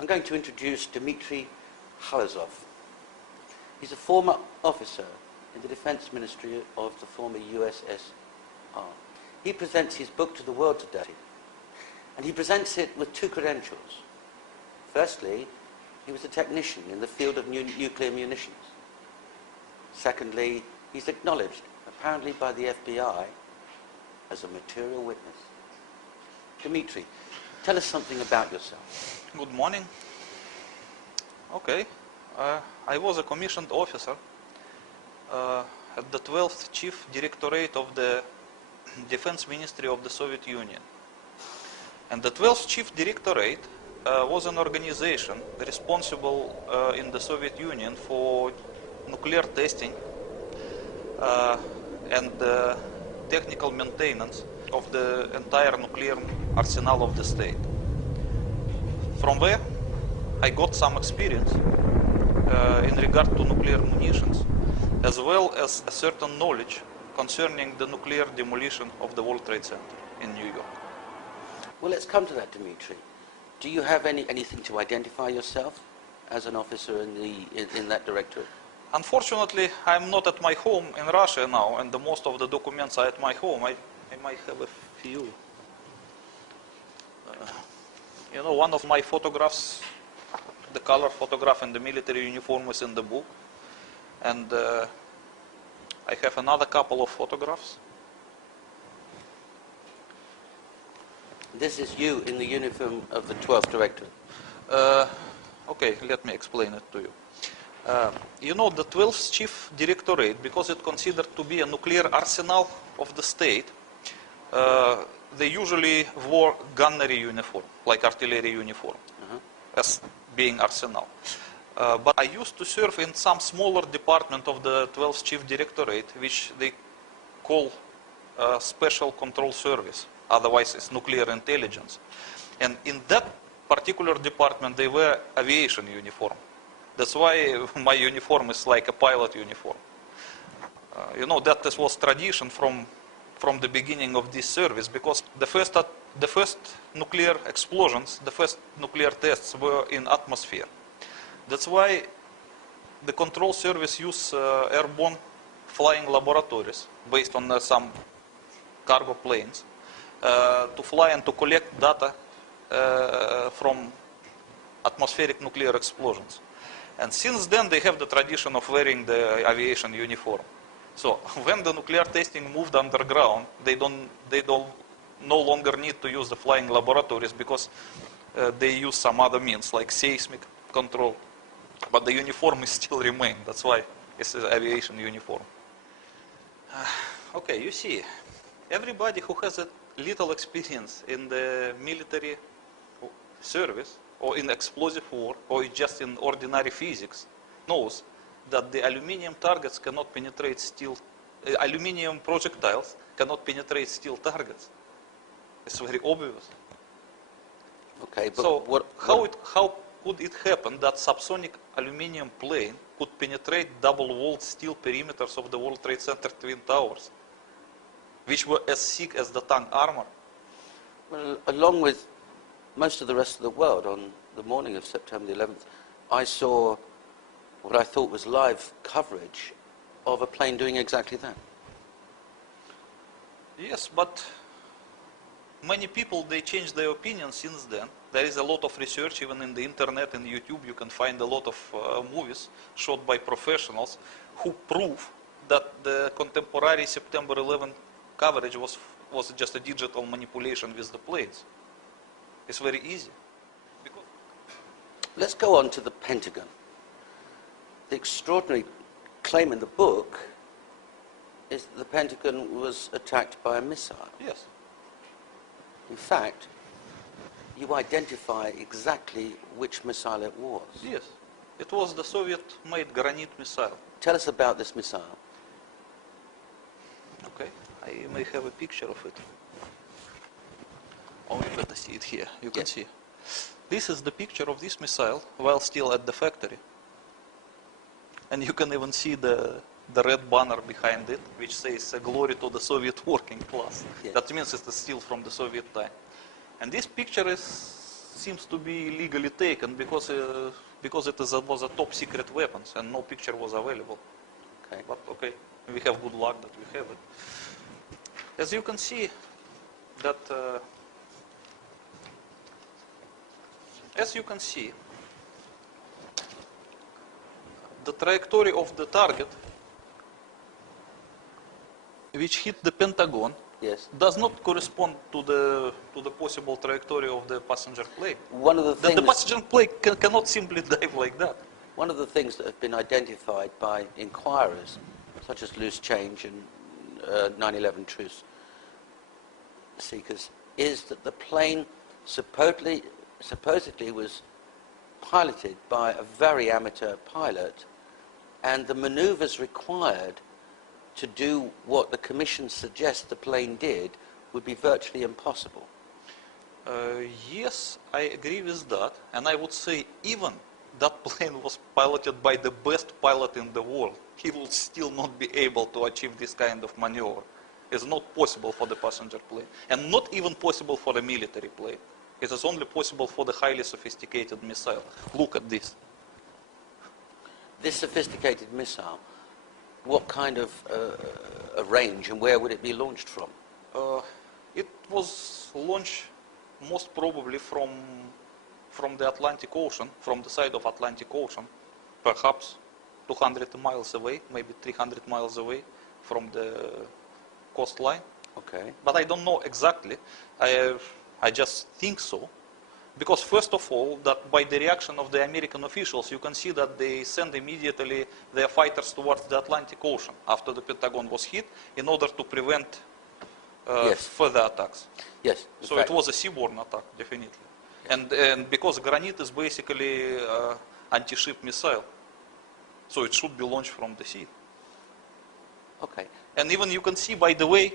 I'm going to introduce Dimitri Khalezov. He's a former officer in the Defense Ministry of the former USSR. He presents his book to the world today, and he presents it with two credentials. Firstly, he was a technician in the field of nuclear munitions. Secondly, he's acknowledged, apparently by the FBI, as a material witness. Dimitri, tell us something about yourself. Good morning. Okay. I was a commissioned officer at the 12th Chief Directorate of the Defense Ministry of the Soviet Union. And the 12th Chief Directorate was an organization responsible in the Soviet Union for nuclear testing and technical maintenance of the entire nuclear arsenal of the state. From there, I got some experience in regard to nuclear munitions, as well as a certain knowledge concerning the nuclear demolition of the World Trade Center in New York. Well, let's come to that, Dimitri. Do you have anything to identify yourself as an officer in that directorate? Unfortunately, I'm not at my home in Russia now, and most of the documents are at my home. I might have a few. You know, one of my photographs, the color photograph in the military uniform, is in the book. And I have another couple of photographs. This is you in the uniform of the 12th Directorate. Okay, let me explain it to you. You know, the 12th Chief Directorate, because it's considered to be a nuclear arsenal of the state, they usually wore gunnery uniform, like artillery uniform, as being arsenal. But I used to serve in some smaller department of the 12th Chief Directorate, which they call Special Control Service, otherwise it's nuclear intelligence. And in that particular department, they wear aviation uniform. That's why my uniform is like a pilot uniform. You know, that was tradition from the beginning of this service, because the first nuclear explosions, the first nuclear tests were in atmosphere. That's why the control service use airborne flying laboratories based on some cargo planes to fly and to collect data from atmospheric nuclear explosions. And since then they have the tradition of wearing the aviation uniform. So when the nuclear testing moved underground, they no longer need to use the flying laboratories, because they use some other means like seismic control. But the uniform is still remain. That's why it's an aviation uniform. Okay, you see, everybody who has a little experience in the military service, or in explosive war, or just in ordinary physics, knows that the aluminium targets cannot penetrate steel, aluminium projectiles cannot penetrate steel targets. It's very obvious. Okay, but so how could it happen that subsonic aluminium plane could penetrate double-walled steel perimeters of the World Trade Center Twin Towers, which were as thick as the tank armor? Well, along with most of the rest of the world, on the morning of September the 11th, I saw what I thought was live coverage of a plane doing exactly that. Yes, but many people, they changed their opinion since then. There is a lot of research, even in the internet and YouTube, you can find a lot of movies shot by professionals who prove that the contemporary September 11 coverage was just a digital manipulation with the planes. It's very easy. Let's go on to the Pentagon. The extraordinary claim in the book is that the Pentagon was attacked by a missile. Yes. In fact, you identify exactly which missile it was. Yes. It was the Soviet-made Granit missile. Tell us about this missile. Okay. I may have a picture of it. Oh, you better see it here. You can see. This is the picture of this missile while still at the factory. And you can even see the red banner behind it, which says "Glory to the Soviet working class." Yes. That means it's still from the Soviet time. And this picture is seems to be legally taken because was a top secret weapons and no picture was available. Okay. But okay, we have good luck that we have it. As you can see, that the trajectory of the target, which hit the Pentagon, Yes. does not correspond to the possible trajectory of the passenger plane. One of the The things, passenger plane cannot simply dive like that. one of the things that have been identified by inquirers, such as Loose Change and 9/11 truth seekers, is that the plane supposedly was piloted by a very amateur pilot, and the maneuvers required to do what the Commission suggests the plane did would be virtually impossible. Yes, I agree with that, and I would say even that plane was piloted by the best pilot in the world, he will still not be able to achieve this kind of maneuver. It's not possible for the passenger plane, and not even possible for a military plane. It is only possible for the highly sophisticated missile. Look at this. This sophisticated missile, what kind of a range and where would it be launched from? It was launched most probably from the Atlantic Ocean, from the side of Atlantic Ocean, perhaps 200 miles away, maybe 300 miles away from the coastline. Okay. But I don't know exactly. I just think so. Because first of all, that by the reaction of the American officials, you can see that they send immediately their fighters towards the Atlantic Ocean after the Pentagon was hit in order to prevent Yes. further attacks. Yes. in So fact, it was a seaborne attack, definitely. And because Granite is basically anti-ship missile, so it should be launched from the sea. Okay. And even you can see by the way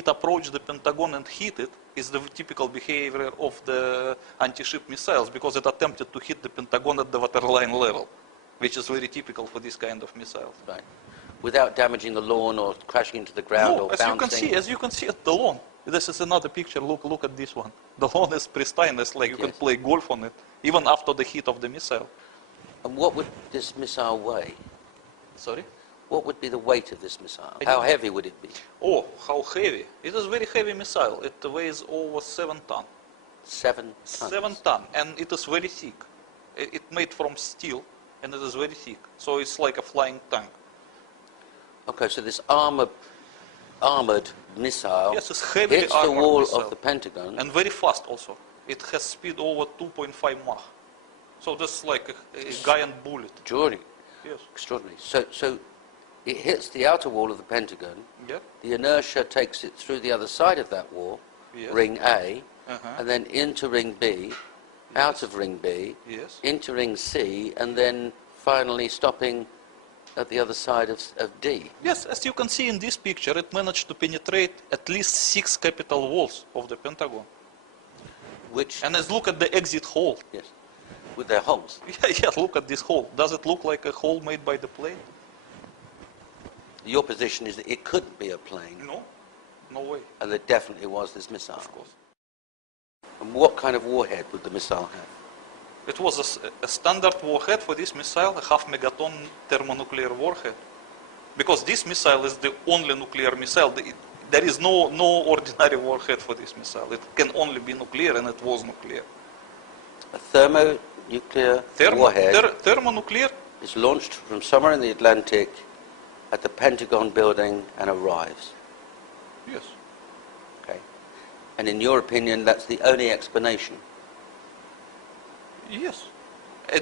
it approached the Pentagon and hit it is the typical behavior of the anti-ship missiles, because it attempted to hit the Pentagon at the waterline level, which is very typical for this kind of missiles. Right. Without damaging the lawn or crashing into the ground No, or as bouncing. you can see at the lawn. This is another picture. Look at this one. The lawn is pristine. It's like you can Yes. play golf on it, even after the hit of the missile. And what would this missile weigh? Sorry? What would be the weight of this missile? I How don't- heavy would it be? Oh, how heavy! It is a very heavy missile. It weighs over 7 tons. 7 tons. 7 tons, and it is very thick. It made from steel, and it is very thick. So it's like a flying tank. Okay, so this armored missile Yes, it's heavily hits the armored wall missile. of the Pentagon. And very fast also. It has speed over 2.5 Mach. So this is like a giant bullet. Extraordinary. Yes. Extraordinary. So it hits the outer wall of the Pentagon. Yeah. The inertia takes it through the other side of that wall, Yes. ring A, Uh-huh. and then into ring B, out of ring B, Yes. into ring C, and then finally stopping at the other side of D. Yes, as you can see in this picture, it managed to penetrate at least 6 capital walls of the Pentagon. Which, And let's look at the exit hole. yes, with their holes. Yeah, look at this hole. Does it look like a hole made by the plane? Your position is that it couldn't be a plane, No, no way. and there definitely was this missile. Of course. And what kind of warhead would the missile have? It was a standard warhead for this missile, a half-megaton thermonuclear warhead. Because this missile is the only nuclear missile. There is no ordinary warhead for this missile. It can only be nuclear, and it was nuclear. A thermonuclear warhead Thermonuclear, is launched from somewhere in the Atlantic at the Pentagon building and arrives. yes. Okay. And in your opinion, that's the only explanation? Yes.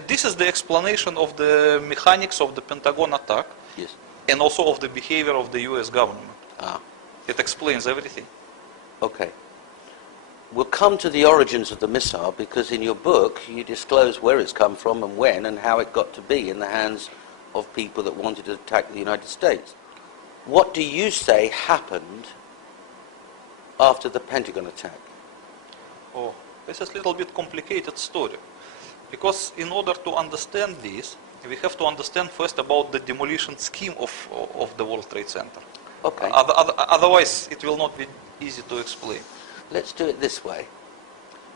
This is the explanation of the mechanics of the Pentagon attack, Yes. and also of the behavior of the US government. Ah, It explains everything. okay. We'll come to the origins of the missile, because in your book you disclose where it's come from and when and how it got to be in the hands of people that wanted to attack the United States. What do you say happened after the Pentagon attack? Oh, this is a little bit complicated story. Because in order to understand this, we have to understand first about the demolition scheme of the World Trade Center. Okay. Otherwise, it will not be easy to explain. Let's do it this way.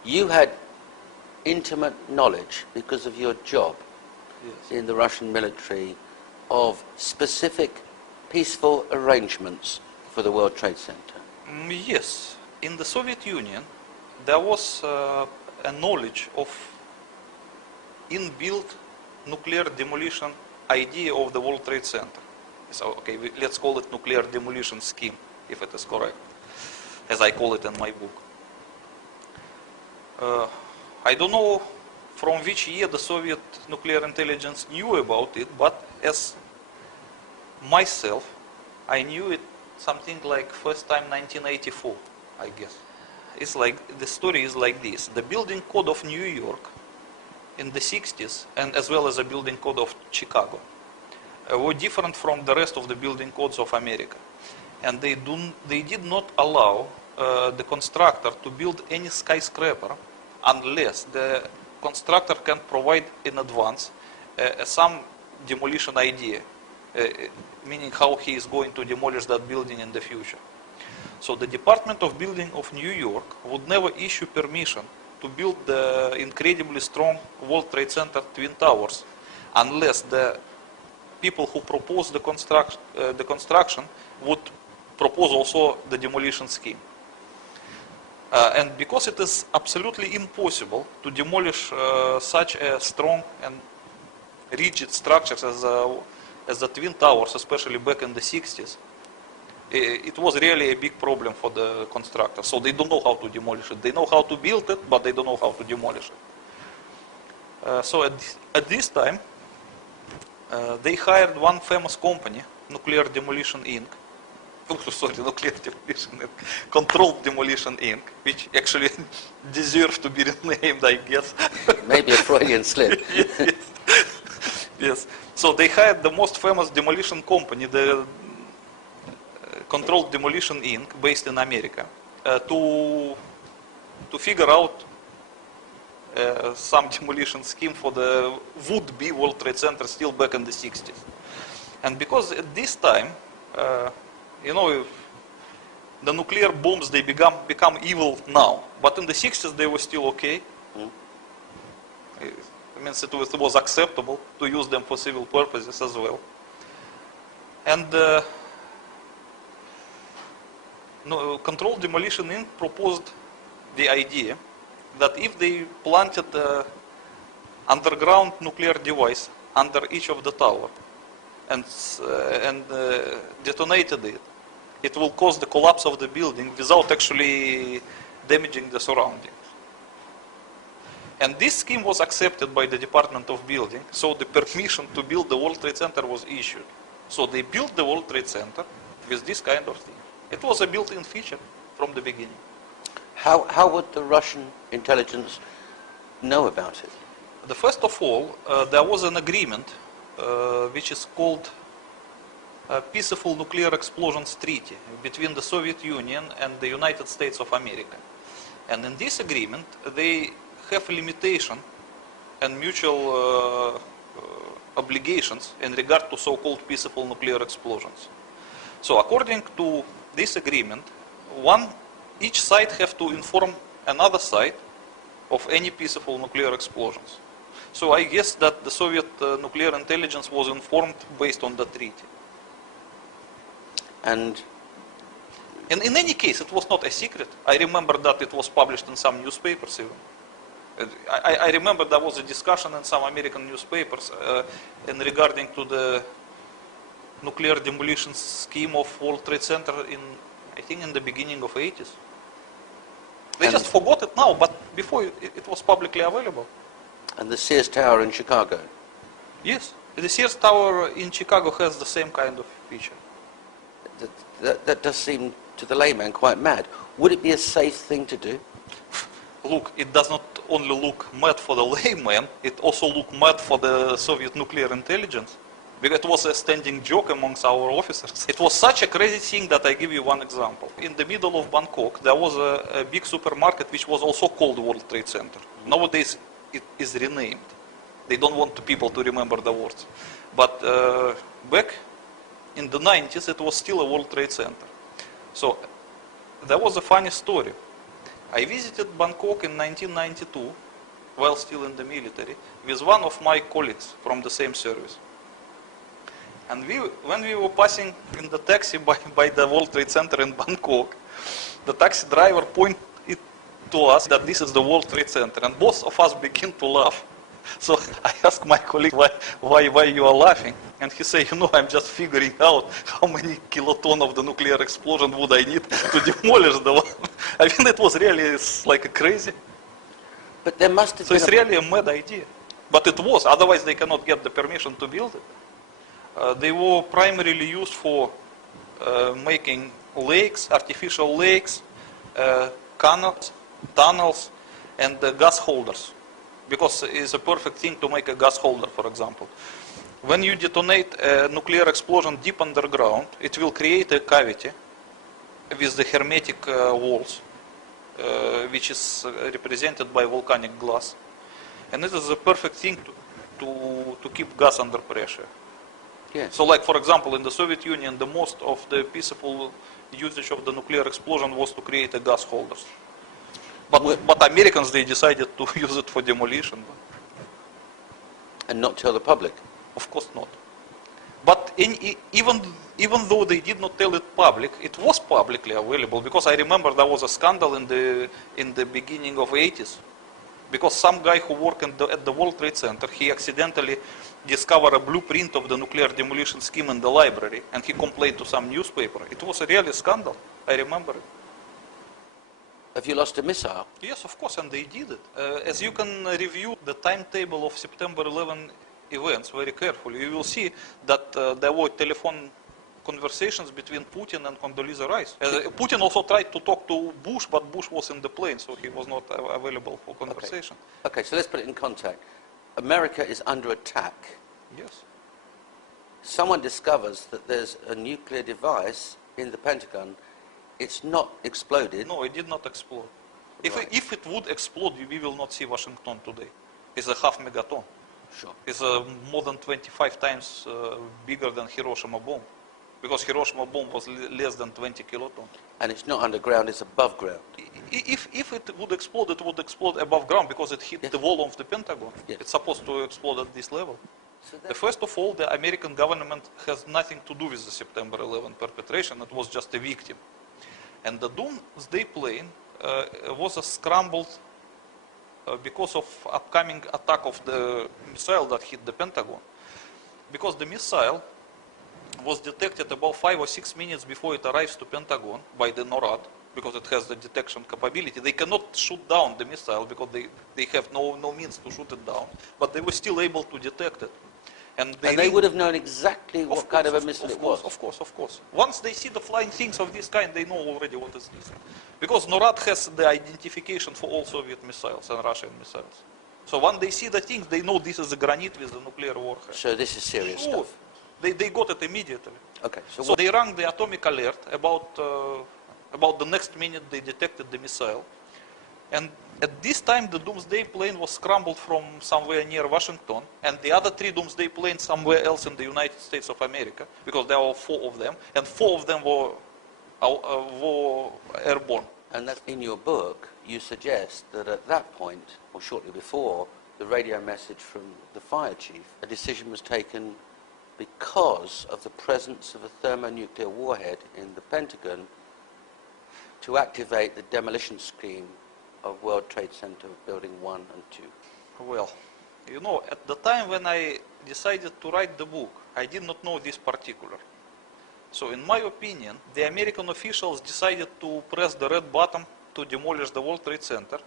You had intimate knowledge, because of your job in the Russian military, of specific peaceful arrangements for the World Trade Center? Yes. In the Soviet Union, there was a knowledge of inbuilt nuclear demolition idea of the World Trade Center. So, okay, let's call it nuclear demolition scheme, if it is correct, as I call it in my book. I don't know from which year the Soviet nuclear intelligence knew about it, but as myself, I knew it something like first time 1984, I guess. It's like, the story is like this. The building code of New York in the 60s, and as well as the building code of Chicago, were different from the rest of the building codes of America. And they did not allow the constructor to build any skyscraper unless the constructor can provide in advance some demolition idea, meaning how he is going to demolish that building in the future. So the Department of Building of New York would never issue permission to build the incredibly strong World Trade Center Twin Towers unless the people who propose the construction would propose also the demolition scheme. And because it is absolutely impossible to demolish such a strong and rigid structures as the Twin Towers, especially back in the 60s, it was really a big problem for the constructors. So they don't know how to demolish it. They know how to build it, but they don't know how to demolish it. So at this time, they hired one famous company, Nuclear Demolition Inc. Nuclear Demolition Inc. Controlled Demolition Inc., which actually deserves to be renamed, I guess. Maybe a Freudian slip. Yes. Yes. So they hired the most famous demolition company, the Controlled Demolition Inc., based in America, to figure out some demolition scheme for the would-be World Trade Center still back in the 60s. And because at this time, the nuclear bombs, they become evil now. But in the 60s, they were still okay. It means it was acceptable to use them for civil purposes as well. And Controlled Demolition Inc. proposed the idea that if they planted an underground nuclear device under each of the tower and detonated it, it will cause the collapse of the building without actually damaging the surroundings. And this scheme was accepted by the Department of Building, so the permission to build the World Trade Center was issued. So they built the World Trade Center with this kind of thing. It was a built-in feature from the beginning. How would the Russian intelligence know about it? First of all, there was an agreement which is called Peaceful Nuclear Explosions Treaty between the Soviet Union and the United States of America. And in this agreement, they have a limitation and mutual obligations in regard to so-called peaceful nuclear explosions. So according to this agreement, each side have to inform another side of any peaceful nuclear explosions. So I guess that the Soviet nuclear intelligence was informed based on the treaty. And in any case, it was not a secret. I remember that it was published in some newspapers even. I remember there was a discussion in some American newspapers in regarding to the nuclear demolition scheme of World Trade Center I think in the beginning of 80s. They just forgot it now, but before it was publicly available. And the Sears Tower in Chicago? Yes, the Sears Tower in Chicago has the same kind of feature. That does seem, to the layman, quite mad. Would it be a safe thing to do? Look, it does not only look mad for the layman, it also looks mad for the Soviet nuclear intelligence. Because it was a standing joke amongst our officers. It was such a crazy thing that I give you one example. In the middle of Bangkok, there was a big supermarket which was also called World Trade Center. Nowadays, it is renamed. They don't want people to remember the words. But back in the 90s, it was still a World Trade Center. So there was a funny story. I visited Bangkok in 1992 while still in the military, with one of my colleagues from the same service. And when we were passing in the taxi by the World Trade Center in Bangkok, the taxi driver pointed it to us that this is the World Trade Center, and both of us began to laugh. So I asked my colleague why you are laughing, and he said, I'm just figuring out how many kiloton of the nuclear explosion would I need to demolish the one. I mean, it was really like crazy. But there must have So been it's really a mad idea. But it was, otherwise they cannot get the permission to build it. They were primarily used for making lakes, artificial lakes, canals, tunnels, and gas holders. Because it's a perfect thing to make a gas holder, for example. When you detonate a nuclear explosion deep underground, it will create a cavity with the hermetic walls, which is represented by volcanic glass. And this is a perfect thing to keep gas under pressure. Yes. So like, for example, in the Soviet Union, the most of the peaceful usage of the nuclear explosion was to create a gas holders. But Americans, they decided to use it for demolition. And not tell the public? Of course not. But even though they did not tell it public, it was publicly available, because I remember there was a scandal in the beginning of 80s. Because some guy who worked at the World Trade Center, he accidentally discovered a blueprint of the nuclear demolition scheme in the library, and he complained to some newspaper. It was a really scandal. I remember it. Have you lost a missile? Yes, of course, and they did it. As you can review the timetable of September 11 events very carefully, you will see that there were telephone conversations between Putin and Condoleezza Rice. Putin also tried to talk to Bush, but Bush was in the plane, so he was not available for conversation. Okay, so let's put it in context. America is under attack. Yes. Someone discovers that there's a nuclear device in the Pentagon. It's not exploded. No, it did not explode. Right. If it would explode, we will not see Washington today. It's a half megaton. Sure. It's more than 25 times bigger than Hiroshima bomb. Because Hiroshima bomb was less than 20 kilotons. And it's not underground, it's above ground. If it would explode above ground, because it hit the wall of the Pentagon. Yes. It's supposed to explode at this level. So First of all, the American government has nothing to do with the September 11 perpetration. It was just a victim. And the Doomsday plane was scrambled because of upcoming attack of the missile that hit the Pentagon. Because the missile was detected about 5 or 6 minutes before it arrives to Pentagon by the NORAD, because it has the detection capability. They cannot shoot down the missile because they have no means to shoot it down, but they were still able to detect it. And they would have known exactly what kind of a missile it was. Of course. Once they see the flying things of this kind, they know already what is this. Because NORAD has the identification for all Soviet missiles and Russian missiles. So when they see the things, they know this is a granite with a nuclear warhead. So this is serious stuff. They got it immediately. Okay. So they rang the atomic alert about the next minute they detected the missile. And at this time, the Doomsday plane was scrambled from somewhere near Washington, and the other 3 Doomsday planes somewhere else in the United States of America, because there were 4 of them, and 4 of them were airborne. And that's in your book, you suggest that at that point, or shortly before, the radio message from the fire chief, a decision was taken because of the presence of a thermonuclear warhead in the Pentagon to activate the demolition scheme of World Trade Center Building 1 and 2. Well, at the time when I decided to write the book, I did not know this particular. So in my opinion, the American officials decided to press the red button to demolish the World Trade Center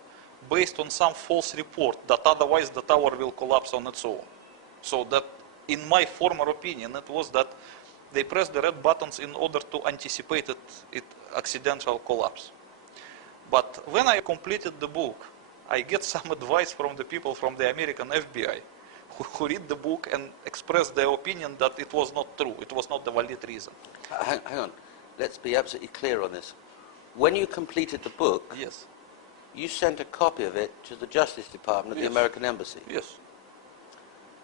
based on some false report that otherwise the tower will collapse on its own. So that, in my former opinion, it was that they pressed the red buttons in order to anticipate its accidental collapse. But when I completed the book, I get some advice from the people from the American FBI who read the book and express their opinion that it was not true. It was not the valid reason. Hang on. Let's be absolutely clear on this. When you completed the book, Yes. you sent a copy of it to the Justice Department of the Yes. American Embassy. Yes.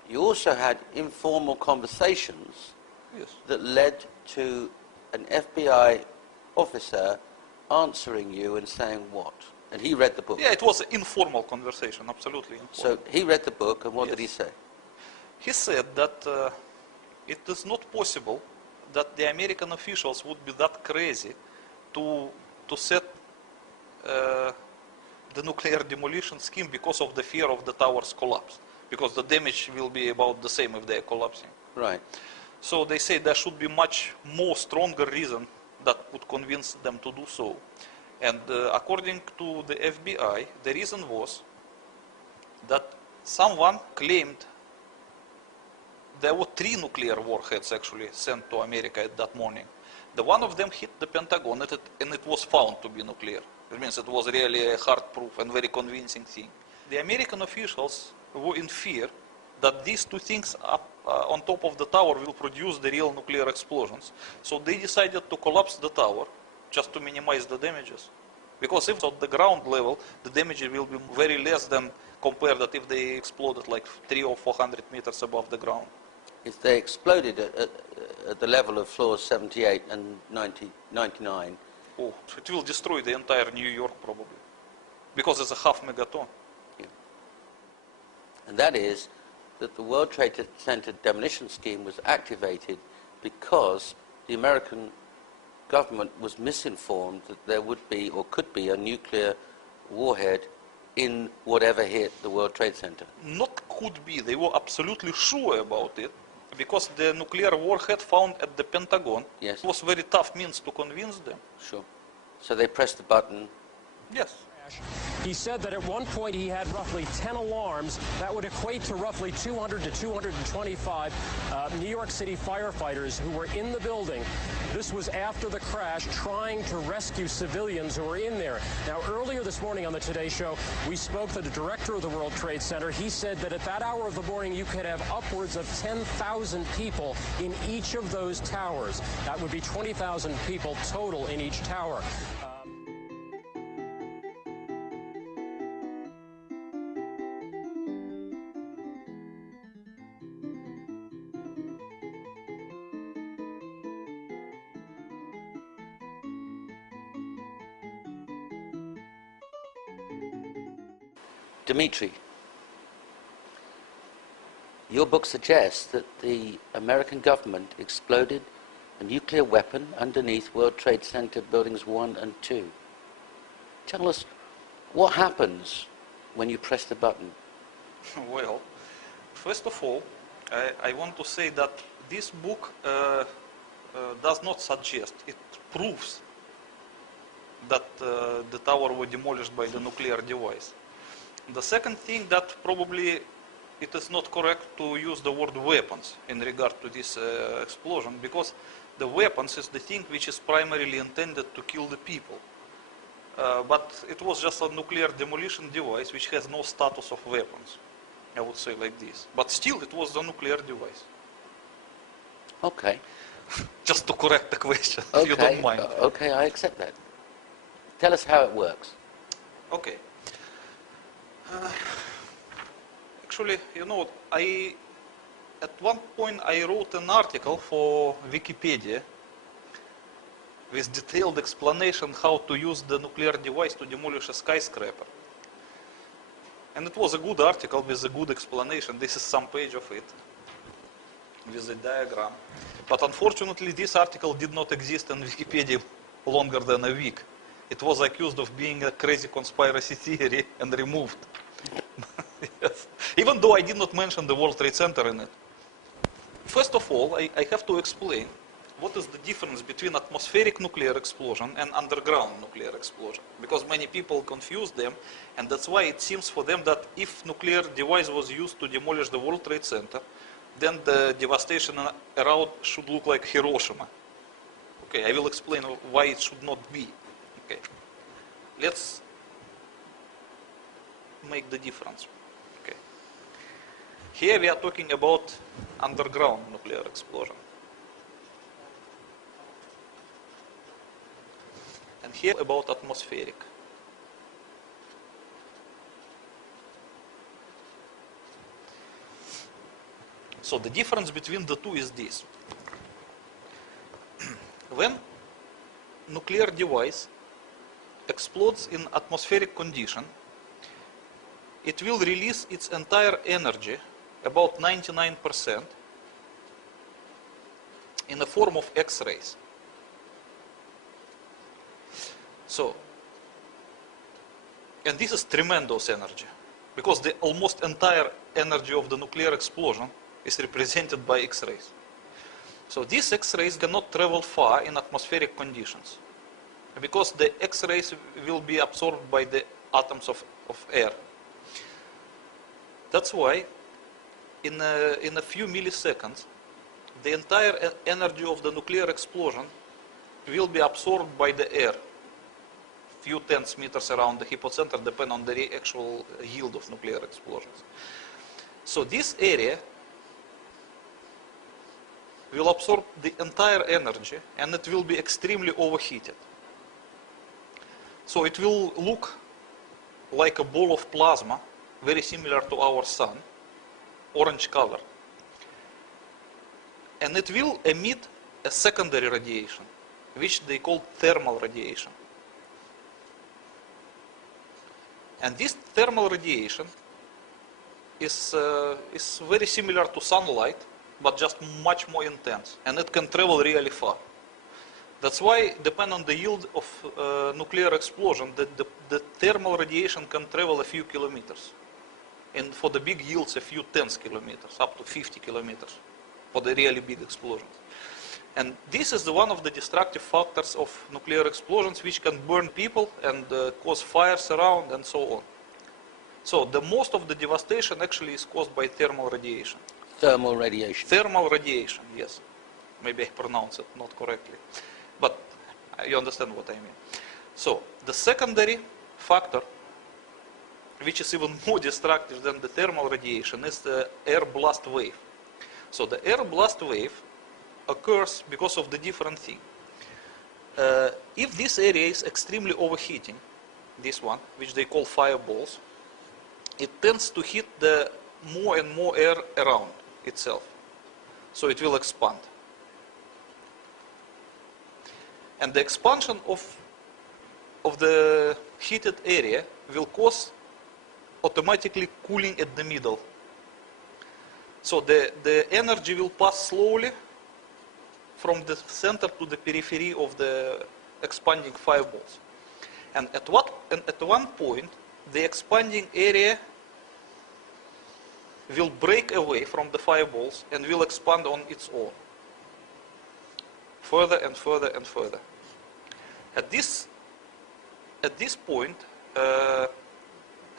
You also had informal conversations Yes. that led to an FBI officer answering you and saying what? And he read the book. Yeah, it was an informal conversation, absolutely informal. So he read the book, and what did he say? He said that it is not possible that the American officials would be that crazy to set the nuclear demolition scheme because of the fear of the towers collapse. Because the damage will be about the same if they are collapsing. Right. So they say there should be much more stronger reason that would convince them to do so. And according to the FBI, the reason was that someone claimed there were 3 nuclear warheads actually sent to America at that morning. The one of them hit the Pentagon and it was found to be nuclear. It means it was really a hard proof and very convincing thing. The American officials were in fear that these 2 things up on top of the tower will produce the real nuclear explosions. So they decided to collapse the tower just to minimize the damages. Because if at the ground level, the damage will be very less than compared that if they exploded like 300 or 400 meters above the ground. If they exploded at the level of floors 78 and 99, oh, it will destroy the entire New York probably. Because it's a half megaton. yeah. And that is that the World Trade Center demolition scheme was activated because the American government was misinformed that there would be or could be a nuclear warhead in whatever hit the World Trade Center. Not could be, they were absolutely sure about it because the nuclear warhead found at the Pentagon Yes. was very tough means to convince them. Sure. So they pressed the button. Yes. He said that at one point he had roughly 10 alarms. That would equate to roughly 200 to 225 New York City firefighters who were in the building. This was after the crash, trying to rescue civilians who were in there. Now, earlier this morning on the Today Show, we spoke to the director of the World Trade Center. He said that at that hour of the morning, you could have upwards of 10,000 people in each of those towers. That would be 20,000 people total in each tower. Dimitri, your book suggests that the American government exploded a nuclear weapon underneath World Trade Center buildings 1 and 2. Tell us what happens when you press the button. Well, first of all, I want to say that this book does not suggest, it proves that the tower was demolished by the nuclear device. The second thing that probably it is not correct to use the word weapons in regard to this explosion, because the weapons is the thing which is primarily intended to kill the people. But it was just a nuclear demolition device which has no status of weapons, I would say like this. But still it was a nuclear device. Okay. Just to correct the question, Okay. if you don't mind. Okay, I accept that. Tell us how it works. Okay. Actually, you know, at one point I wrote an article for Wikipedia with detailed explanation how to use the nuclear device to demolish a skyscraper. And it was a good article with a good explanation. This is some page of it with a diagram. But unfortunately, this article did not exist in Wikipedia longer than a week. It was accused of being a crazy conspiracy theory and removed. Yes. Even though I did not mention the World Trade Center in it. First of all, I have to explain what is the difference between atmospheric nuclear explosion and underground nuclear explosion. Because many people confuse them, and that's why it seems for them that if nuclear device was used to demolish the World Trade Center, then the devastation around should look like Hiroshima. Okay, I will explain why it should not be. Okay, let's make the difference. Okay, here we are talking about underground nuclear explosion. And here about atmospheric. So the difference between the two is this. When nuclear device explodes in atmospheric condition, it will release its entire energy, about 99%, in the form of X-rays. So, and this is tremendous energy, because the almost entire energy of the nuclear explosion is represented by X-rays. So these X-rays cannot travel far in atmospheric conditions, because the X-rays will be absorbed by the atoms of air. That's why in a few milliseconds, the entire energy of the nuclear explosion will be absorbed by the air, few tens meters around the hypocenter, depending on the actual yield of nuclear explosions. So this area will absorb the entire energy, and it will be extremely overheated. So it will look like a ball of plasma, very similar to our sun, orange color. And it will emit a secondary radiation, which they call thermal radiation. And this thermal radiation is very similar to sunlight, but just much more intense, and it can travel really far. That's why, depending on the yield of nuclear explosion, the thermal radiation can travel a few kilometers. And for the big yields, a few tens kilometers, up to 50 kilometers, for the really big explosions. And this is one of the destructive factors of nuclear explosions, which can burn people and cause fires around and so on. So the most of the devastation actually is caused by thermal radiation. Thermal radiation. Thermal radiation, yes. Maybe I pronounce it not correctly, but you understand what I mean. So the secondary factor, which is even more destructive than the thermal radiation, is the air blast wave. So the air blast wave occurs because of the different thing. If this area is extremely overheating, this one, which they call fireballs, it tends to hit the more and more air around itself. So it will expand. And the expansion of the heated area will cause automatically cooling at the middle. So the energy will pass slowly from the center to the periphery of the expanding fireballs. And at one point, the expanding area will break away from the fireballs and will expand on its own, further and further and further. At this point, a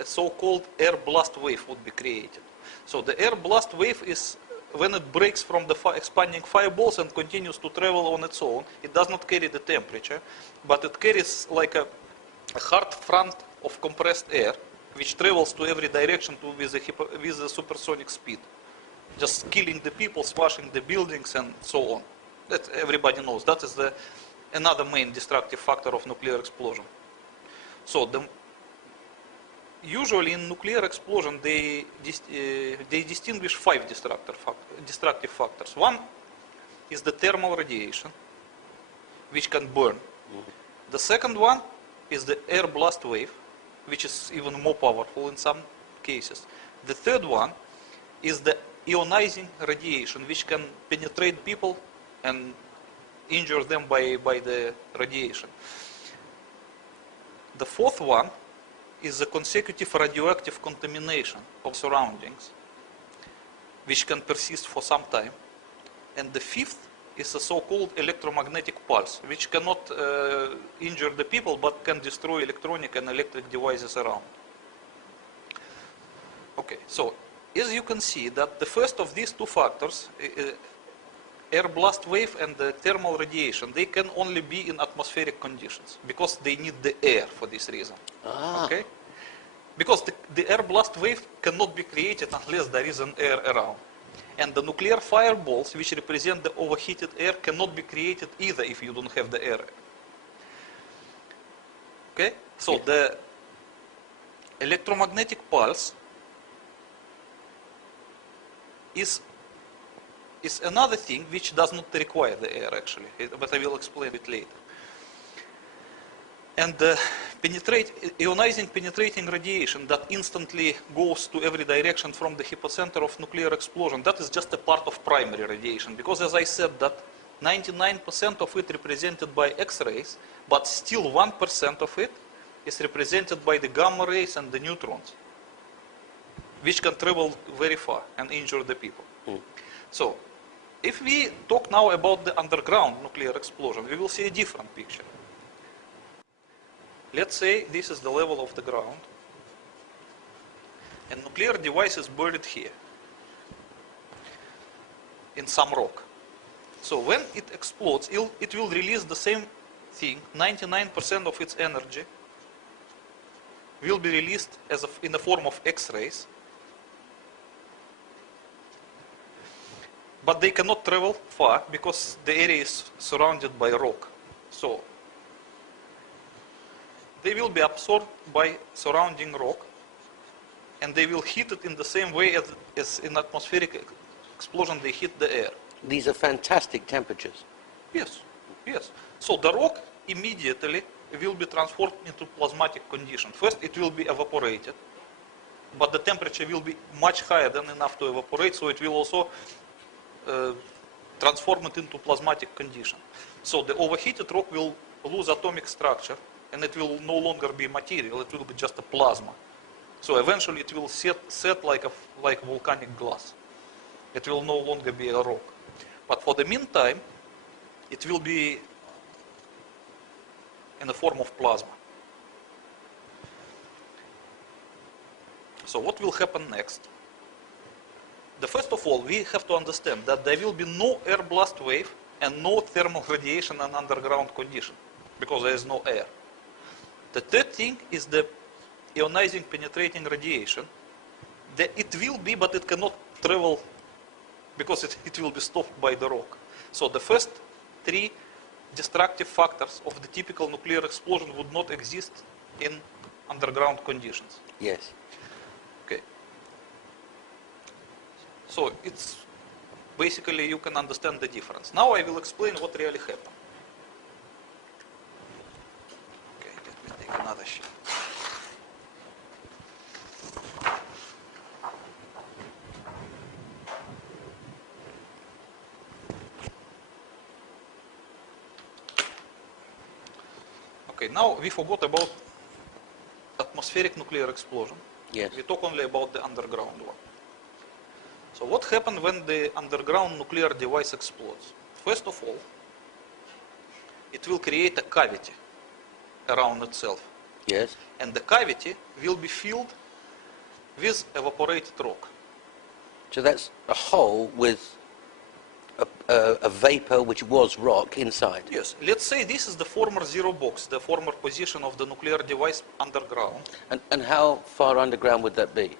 so-called air blast wave would be created. So the air blast wave is when it breaks from the expanding fireballs and continues to travel on its own. It does not carry the temperature, but it carries like a hard front of compressed air, which travels to every direction with a supersonic speed, just killing the people, smashing the buildings, and so on. That everybody knows. That is another main destructive factor of nuclear explosion. So usually in nuclear explosion, they distinguish 5 destructive factors. One is the thermal radiation, which can burn. The second one is the air blast wave, which is even more powerful in some cases. The third one is the ionizing radiation, which can penetrate people and injure them by the radiation. The fourth one is the consecutive radioactive contamination of surroundings, which can persist for some time. And the fifth is a so-called electromagnetic pulse, which cannot injure the people, but can destroy electronic and electric devices around. Okay, so as you can see that the first of these two factors, air blast wave and the thermal radiation, they can only be in atmospheric conditions, because they need the air for this reason. Okay? Because the air blast wave cannot be created unless there is an air around. And the nuclear fireballs, which represent the overheated air, cannot be created either if you don't have the air. Okay? So the electromagnetic pulse is another thing which does not require the air, actually, but I will explain it later. And ionizing penetrating radiation that instantly goes to every direction from the hypocenter of nuclear explosion, that is just a part of primary radiation. Because as I said, that 99% of it represented by X-rays, but still 1% of it is represented by the gamma rays and the neutrons, which can travel very far and injure the people. So, if we talk now about the underground nuclear explosion, we will see a different picture. Let's say this is the level of the ground, and nuclear device is buried here, in some rock. So when it explodes, it will release the same thing, 99% of its energy will be released in the form of X-rays, but they cannot travel far because the area is surrounded by rock. So they will be absorbed by surrounding rock, and they will hit it in the same way as in atmospheric explosion they hit the air. These are fantastic temperatures. Yes, yes. So the rock immediately will be transformed into plasmatic condition. First it will be evaporated, but the temperature will be much higher than enough to evaporate, so it will also transform it into plasmatic condition. So the overheated rock will lose atomic structure, and it will no longer be material, it will be just a plasma. So eventually it will set like volcanic glass. It will no longer be a rock. But for the meantime, it will be in the form of plasma. So what will happen next? First of all, we have to understand that there will be no air blast wave and no thermal radiation in underground condition, because there is no air. The third thing is the ionizing penetrating radiation. It will be, but it cannot travel because it will be stopped by the rock. So the first three destructive factors of the typical nuclear explosion would not exist in underground conditions. Yes. Okay. So it's basically you can understand the difference. Now I will explain what really happened. Another sheet. Okay, now we forgot about atmospheric nuclear explosion. Yes. We talk only about the underground one. So what happens when the underground nuclear device explodes? First of all, it will create a cavity around itself. Yes. And the cavity will be filled with evaporated rock. So that's a hole with a vapor which was rock inside. Yes. Let's say this is the former zero box, the former position of the nuclear device underground. And how far underground would that be?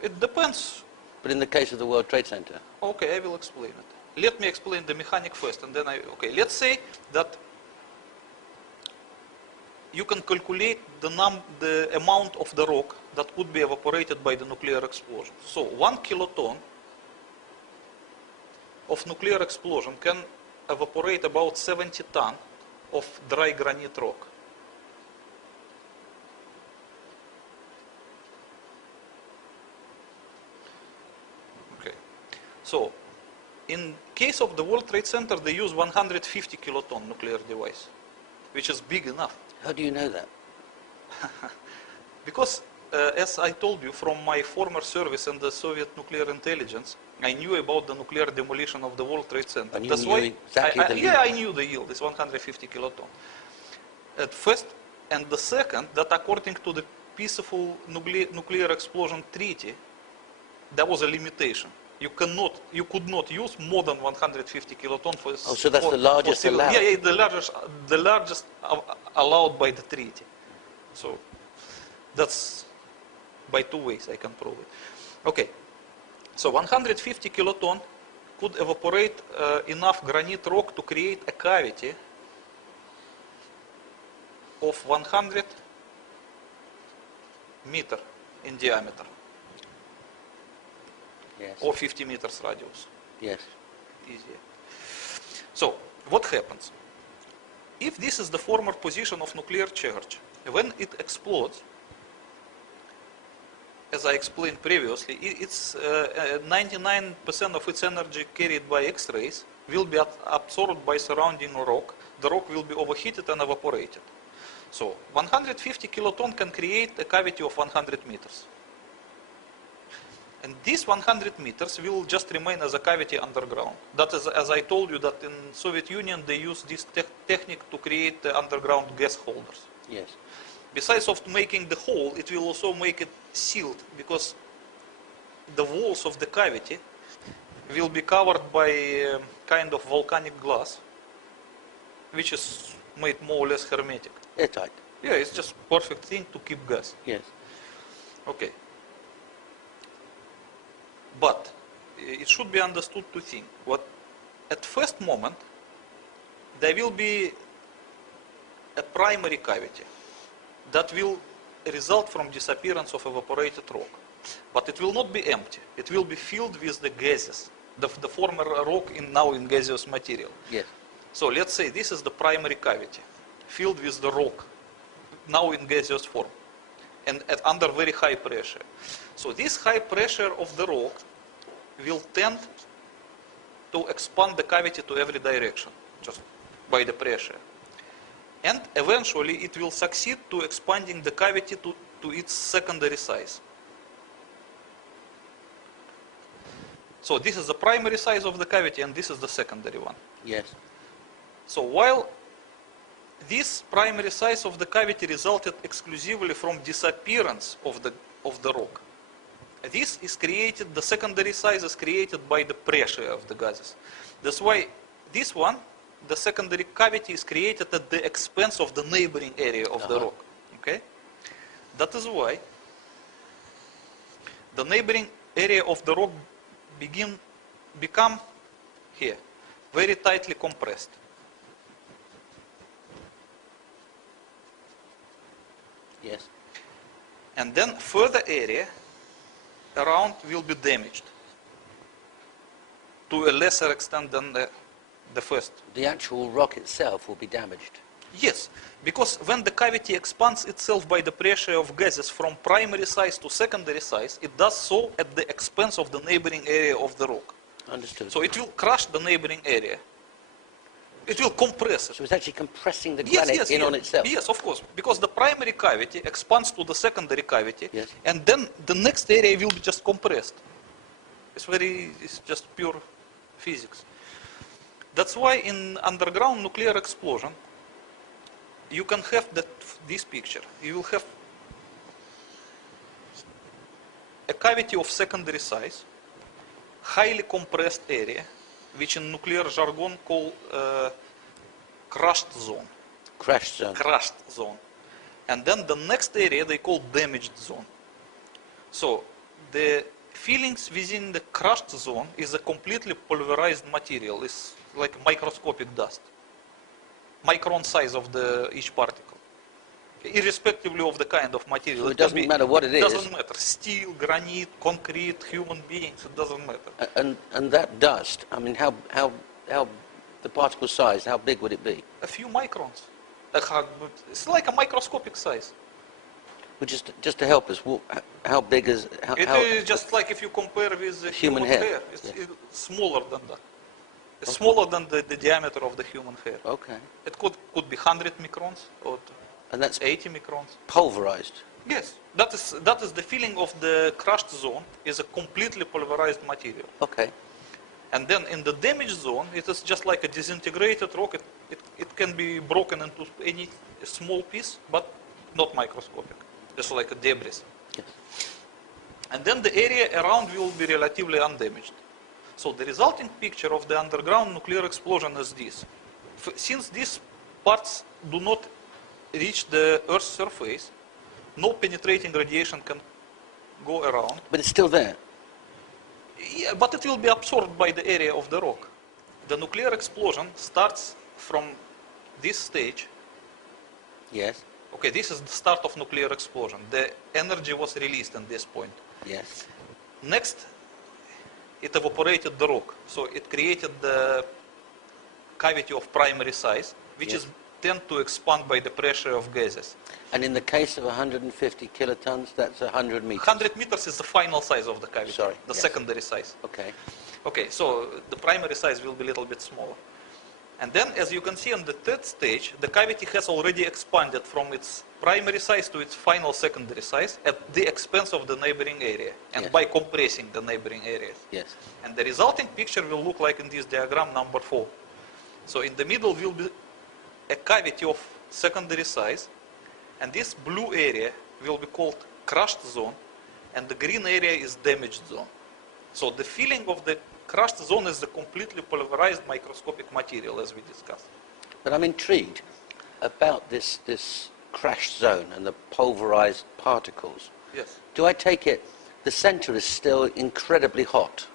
It depends. But in the case of the World Trade Center? Okay, I will explain it. Let me explain the mechanic first, and then okay, let's say that you can calculate the amount of the rock that could be evaporated by the nuclear explosion. So 1 kiloton of nuclear explosion can evaporate about 70 tons of dry granite rock. Okay. So in case of the World Trade Center, they use 150 kiloton nuclear device, which is big enough. How do you know that? Because, as I told you, from my former service in the Soviet nuclear intelligence, I knew about the nuclear demolition of the World Trade Center. And you That's knew why exactly the yield? Yeah, I knew the yield. It's 150 kiloton. At first, and the second, that according to the peaceful nuclear explosion treaty, there was a limitation. You could not use more than 150 kiloton for. Oh, so that's the largest allowed? Yeah, the largest allowed by the treaty. So that's by two ways I can prove it. Okay, so 150 kiloton could evaporate enough granite rock to create a cavity of 100 meters in diameter. Yes. Or 50 meters radius. Yes. Easier. So, what happens? If this is the former position of nuclear charge, when it explodes, as I explained previously, it's 99% of its energy carried by X-rays will be absorbed by surrounding rock. The rock will be overheated and evaporated. So 150 kiloton can create a cavity of 100 meters. And these 100 meters will just remain as a cavity underground. That is, as I told you, that in Soviet Union they use this technique to create the underground gas holders. Yes. Besides of making the hole, it will also make it sealed, because the walls of the cavity will be covered by a kind of volcanic glass, which is made more or less hermetic. Airtight. Yeah, it's just perfect thing to keep gas. Yes. Okay. But it should be understood two things. What at first moment there will be a primary cavity that will result from disappearance of evaporated rock. But it will not be empty. It will be filled with the gases, the former rock now in gaseous material. Yes. So let's say this is the primary cavity, filled with the rock, now in gaseous form, and under very high pressure. So this high pressure of the rock will tend to expand the cavity to every direction, just by the pressure. And eventually it will succeed to expanding the cavity to its secondary size. So this is the primary size of the cavity and this is the secondary one. Yes. So while this primary size of the cavity resulted exclusively from disappearance of the rock, this is created, the secondary size is created by the pressure of the gases. That's why this one, the secondary cavity, is created at the expense of the neighboring area of the rock. Okay? That is why the neighboring area of the rock become here very tightly compressed. Yes. And then further area around will be damaged to a lesser extent than the first. The actual rock itself will be damaged. Yes, because when the cavity expands itself by the pressure of gases from primary size to secondary size, it does so at the expense of the neighboring area of the rock. Understood. So it will crush the neighboring area. It will compress it. So it's actually compressing the granite on itself. Yes, of course, because the primary cavity expands to the secondary cavity, Yes. and then the next area will be just compressed. It's just pure physics. That's why in underground nuclear explosion, you can have this picture. You will have a cavity of secondary size, highly compressed area, which in nuclear jargon called crushed zone. Crashed zone. Crushed zone. And then the next area they call damaged zone. So the fillings within the crushed zone is a completely pulverized material. It's like microscopic dust. Micron size of each particle. Irrespectively of the kind of material. So it doesn't matter what it is. It doesn't matter. Steel, granite, concrete, human beings, it doesn't matter. And that dust, I mean, how the particle size, how big would it be? A few microns. It's like a microscopic size. Well, just to help us, how big is... It is just like if you compare with human hair. It's smaller than that. It's smaller than the diameter of the human hair. Okay. It could be 100 microns or And that's 80 microns. pulverized. Yes, that is the feeling of the crushed zone, is a completely pulverized material. Okay. And then in the damaged zone, it is just like a disintegrated rock. It can be broken into any small piece, but not microscopic, just like a debris. Yes. And then the area around will be relatively undamaged. So the resulting picture of the underground nuclear explosion is this. Since these parts do not reach the Earth's surface, no penetrating radiation can go around. But it's still there. Yeah, but it will be absorbed by the area of the rock. The nuclear explosion starts from this stage. Yes. Okay, this is the start of nuclear explosion. The energy was released at this point. Yes. Next, it evaporated the rock. So it created the cavity of primary size, which Yes. is tend to expand by the pressure of gases. And in the case of 150 kilotons, that's 100 meters. 100 meters is the final size of the cavity, Sorry, the yes. secondary size. Okay. Okay, so the primary size will be a little bit smaller. And then, as you can see on the third stage, the cavity has already expanded from its primary size to its final secondary size at the expense of the neighboring area, and Yes. by compressing the neighboring areas. Yes. And the resulting picture will look like in this diagram number 4. So in the middle will be a cavity of secondary size, and this blue area will be called crushed zone, and the green area is damaged zone. So the filling of the crushed zone is the completely pulverized microscopic material, as we discussed. But I'm intrigued about this crash zone and the pulverized particles. Yes. Do I take it the center is still incredibly hot?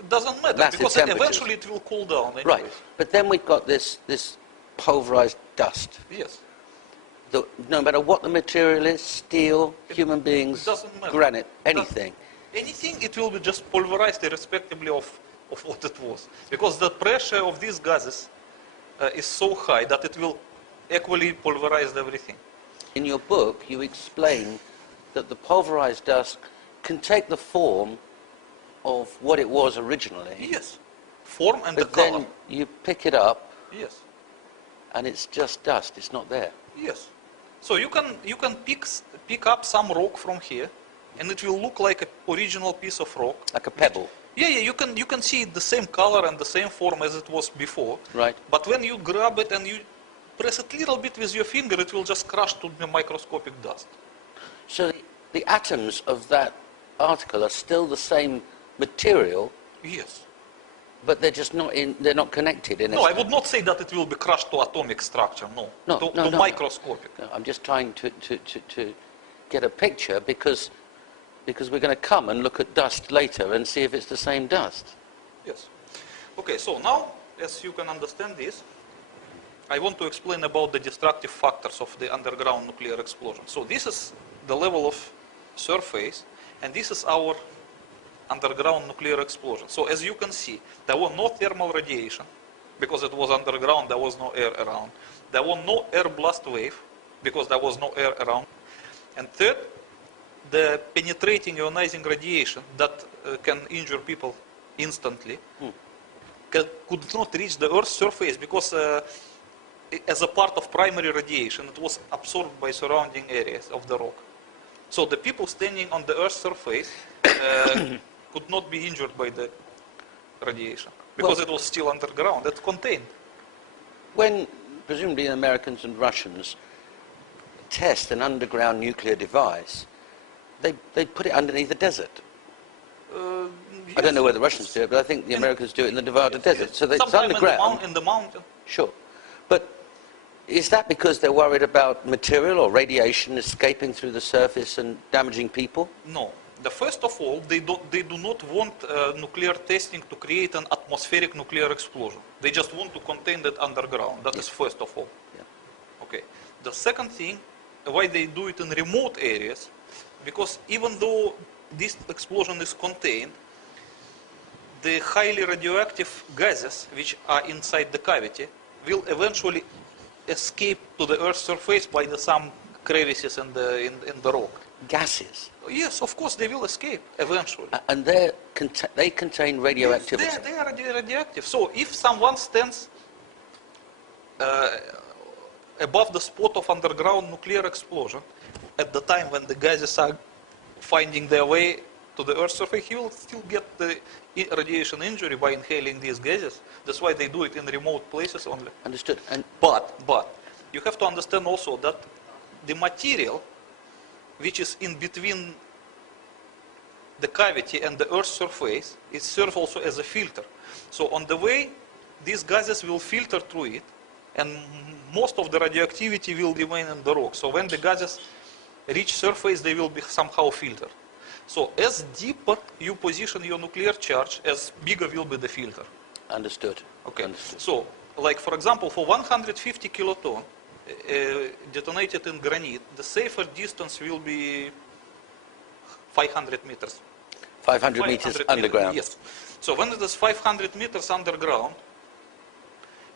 It doesn't matter, Massive because temperatures. eventually it will cool down anyways. Right. But then we've got this pulverized dust. Yes. No matter what the material is, steel, human beings, doesn't matter. granite, anything. Anything, it will be just pulverized irrespectively of what it was. Because the pressure of these gases is so high that it will equally pulverize everything. In your book, you explain that the pulverized dust can take the form of what it was originally. Yes. Form and the But color. then you pick it up Yes. and it's just dust, it's not there. Yes. So you can pick up some rock from here, and it will look like an original piece of rock. Like a pebble. Yeah, you can see the same color and the same form as it was before. Right. But when you grab it and you press it a little bit with your finger, it will just crush to the microscopic dust. So the atoms of that article are still the same material, Yes. but they're just they're not connected in No, I would not say that it will be crushed to atomic structure, no. No, to microscopic. No, I'm just trying to get a picture because we're going to come and look at dust later and see if it's the same dust. Yes. Okay, so now, as you can understand this, I want to explain about the destructive factors of the underground nuclear explosion. So this is the level of surface, and this is our underground nuclear explosion. So as you can see, there was no thermal radiation, because it was underground, there was no air around. There was no air blast wave, because there was no air around. And third, the penetrating ionizing radiation that can injure people instantly could not reach the Earth's surface because as a part of primary radiation, it was absorbed by surrounding areas of the rock. So the people standing on the Earth's surface could not be injured by the radiation because it was still underground, it's contained. When presumably Americans and Russians test an underground nuclear device, they put it underneath the desert. I don't know where the Russians do it, but I think the Americans do it in the Nevada desert. So it's Sometime underground. in the mountain. Sure. But is that because they're worried about material or radiation escaping through the surface and damaging people? No. First of all, they do not want nuclear testing to create an atmospheric nuclear explosion. They just want to contain that underground. That is first of all. Yeah. Okay. The second thing, why they do it in remote areas, because even though this explosion is contained, the highly radioactive gases which are inside the cavity will eventually escape to the Earth's surface by some crevices in the rock. Gases. Yes, of course they will escape eventually. And they contain radioactivity. Yes, they are radioactive. So if someone stands above the spot of underground nuclear explosion, at the time when the gases are finding their way to the Earth's surface, he will still get the radiation injury by inhaling these gases. That's why they do it in remote places only. Understood. And But you have to understand also that the material which is in between the cavity and the Earth's surface, it serves also as a filter. So on the way, these gases will filter through it, and most of the radioactivity will remain in the rock. So when the gases reach surface, they will be somehow filtered. So as deeper you position your nuclear charge, as bigger will be the filter. understood. Okay. Understood. So, like for example, for 150 kiloton detonated in granite, the safer distance will be 500 meters. 500 meters underground. Yes. So when it is 500 meters underground,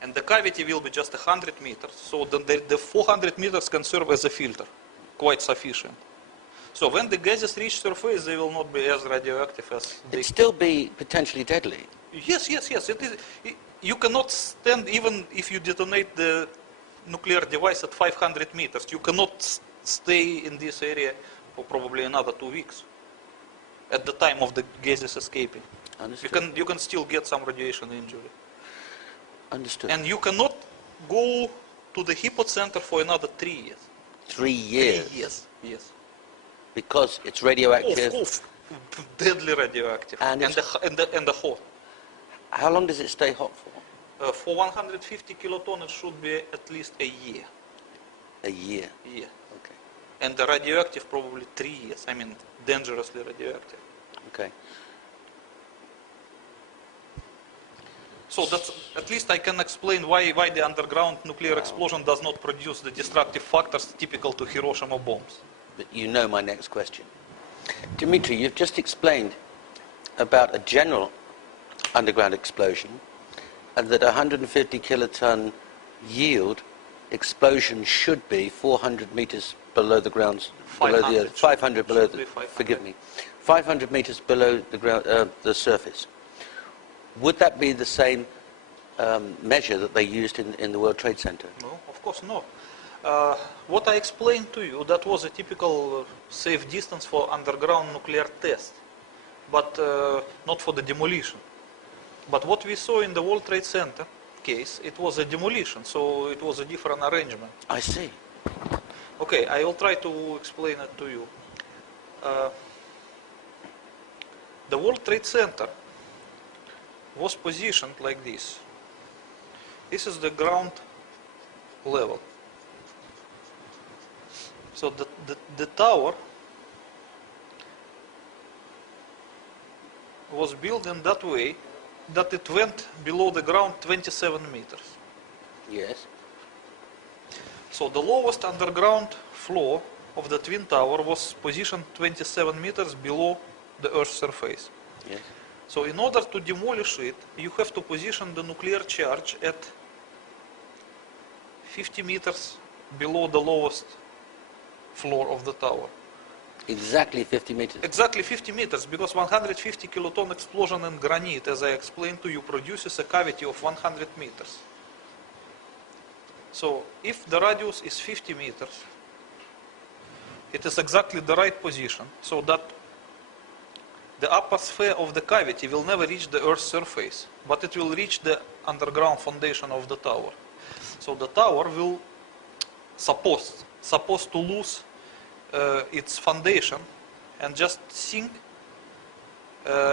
and the cavity will be just 100 meters. So the 400 meters can serve as a filter, quite sufficient. So when the gases reach surface, they will not be as radioactive as they... It'd still be potentially deadly. Yes. It is. You cannot stand, even if you detonate the nuclear device at 500 meters, you cannot stay in this area for probably another 2 weeks at the time of the gases escaping. Understood. You can still get some radiation injury. Understood. And you cannot go to the hypocenter for another 3 years. 3 years? 3 years, yes. Because it's radioactive? Deadly radioactive. And the hot. How long does it stay hot for? For 150 kiloton, it should be at least a year. A year? Yeah. Okay. And the radioactive probably 3 years. I mean, dangerously radioactive. Okay. So that's, at least I can explain why the underground nuclear explosion does not produce the destructive factors typical to Hiroshima bombs. But you know my next question. Dimitri, you've just explained about a general underground explosion and that 150 kiloton yield explosion should be 400 meters below the ground, below the earth, 500 below the, forgive me, 500 meters below the ground, the surface. Would that be the same measure that they used in the World Trade Center? No, of course not. What I explained to you, that was a typical safe distance for underground nuclear test, but not for the demolition. But what we saw in the World Trade Center case, it was a demolition, so it was a different arrangement. I see. Okay, I will try to explain it to you. The World Trade Center was positioned like this. This is the ground level. So the tower was built in that way that it went below the ground 27 meters. Yes. So the lowest underground floor of the Twin Tower was positioned 27 meters below the Earth's surface. Yes. So in order to demolish it, you have to position the nuclear charge at 50 meters below the lowest floor of the tower. Exactly 50 meters. Exactly 50 meters, because 150 kiloton explosion in granite, as I explained to you, produces a cavity of 100 meters. So if the radius is 50 meters, it is exactly the right position, so that the upper sphere of the cavity will never reach the Earth's surface, but it will reach the underground foundation of the tower. So the tower will supposed to lose its foundation and just sink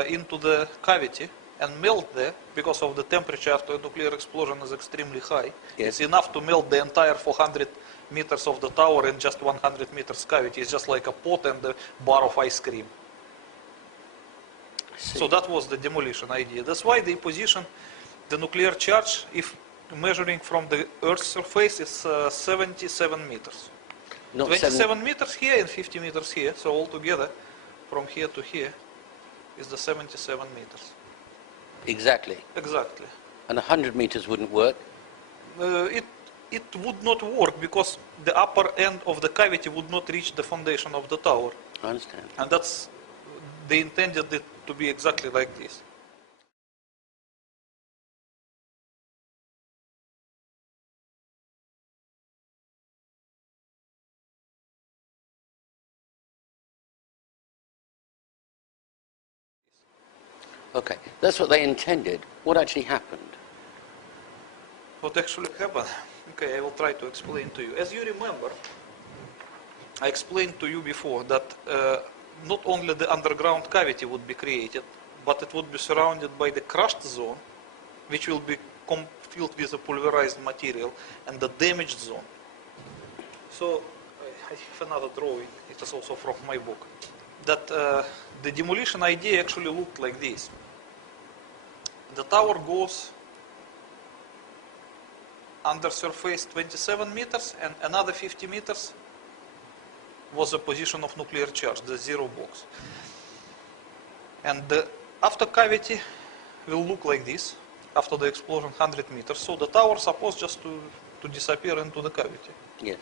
into the cavity and melt there, because of the temperature after a nuclear explosion is extremely high. Yes. It's enough to melt the entire 400 meters of the tower in just 100 meters cavity. It's just like a pot and a bar of ice cream. So that was the demolition idea. That's why they position the nuclear charge, if measuring from the Earth's surface, is 77 meters. Not 27 meters here and 50 meters here. So altogether, from here to here, is the 77 meters. Exactly. Exactly. And 100 meters wouldn't work? It would not work, because the upper end of the cavity would not reach the foundation of the tower. I understand. And that's, they intended it to be exactly like this. Okay, that's what they intended. What actually happened? What actually happened? Okay, I will try to explain to you. As you remember, I explained to you before that not only the underground cavity would be created, but it would be surrounded by the crushed zone, which will be filled with a pulverized material, and the damaged zone. So I have another drawing. It is also from my book. That the demolition idea actually looked like this. The tower goes under surface 27 meters, and another 50 meters was the position of nuclear charge, the zero box. And the after cavity will look like this. after the explosion 100 meters. So the tower supposed just to disappear into the cavity. Yes.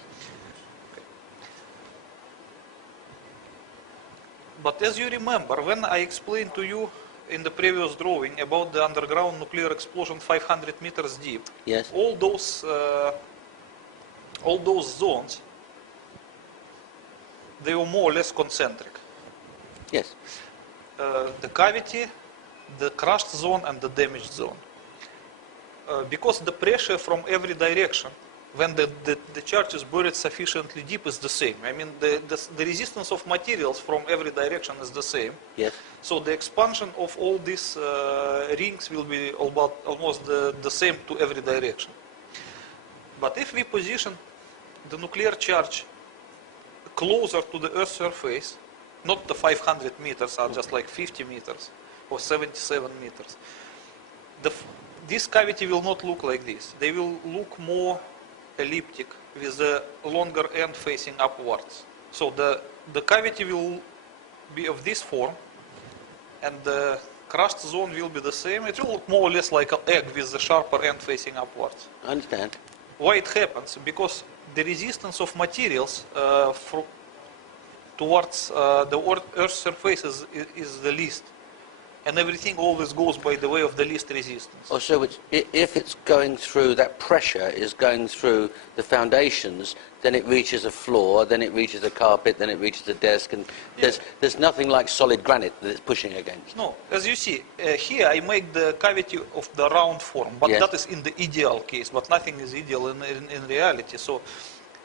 But as you remember, when I explained to you in the previous drawing about the underground nuclear explosion 500 meters deep, Yes. all those zones, they were more or less concentric. Yes. The cavity, the crushed zone, and the damaged zone. Because the pressure from every direction, when the charge is buried sufficiently deep, is the same. I mean, the resistance of materials from every direction is the same. Yes. So the expansion of all these rings will be almost the same to every direction. But if we position the nuclear charge closer to the Earth's surface, not the 500 meters, are just like 50 meters or 77 meters, this cavity will not look like this. They will look more elliptic with the longer end facing upwards. So the cavity will be of this form, and the crushed zone will be the same. It will look more or less like an egg with the sharper end facing upwards. I understand. Why it happens? Because the resistance of materials towards the Earth's surface is the least. And everything always goes by the way of the least resistance. Oh, so if it's going through, that pressure is going through the foundations, then it reaches a floor, then it reaches a carpet, then it reaches a desk, and there's nothing like solid granite that it's pushing against. No, as you see, here I make the cavity of the round form, but Yes. that is in the ideal case, but nothing is ideal in reality. So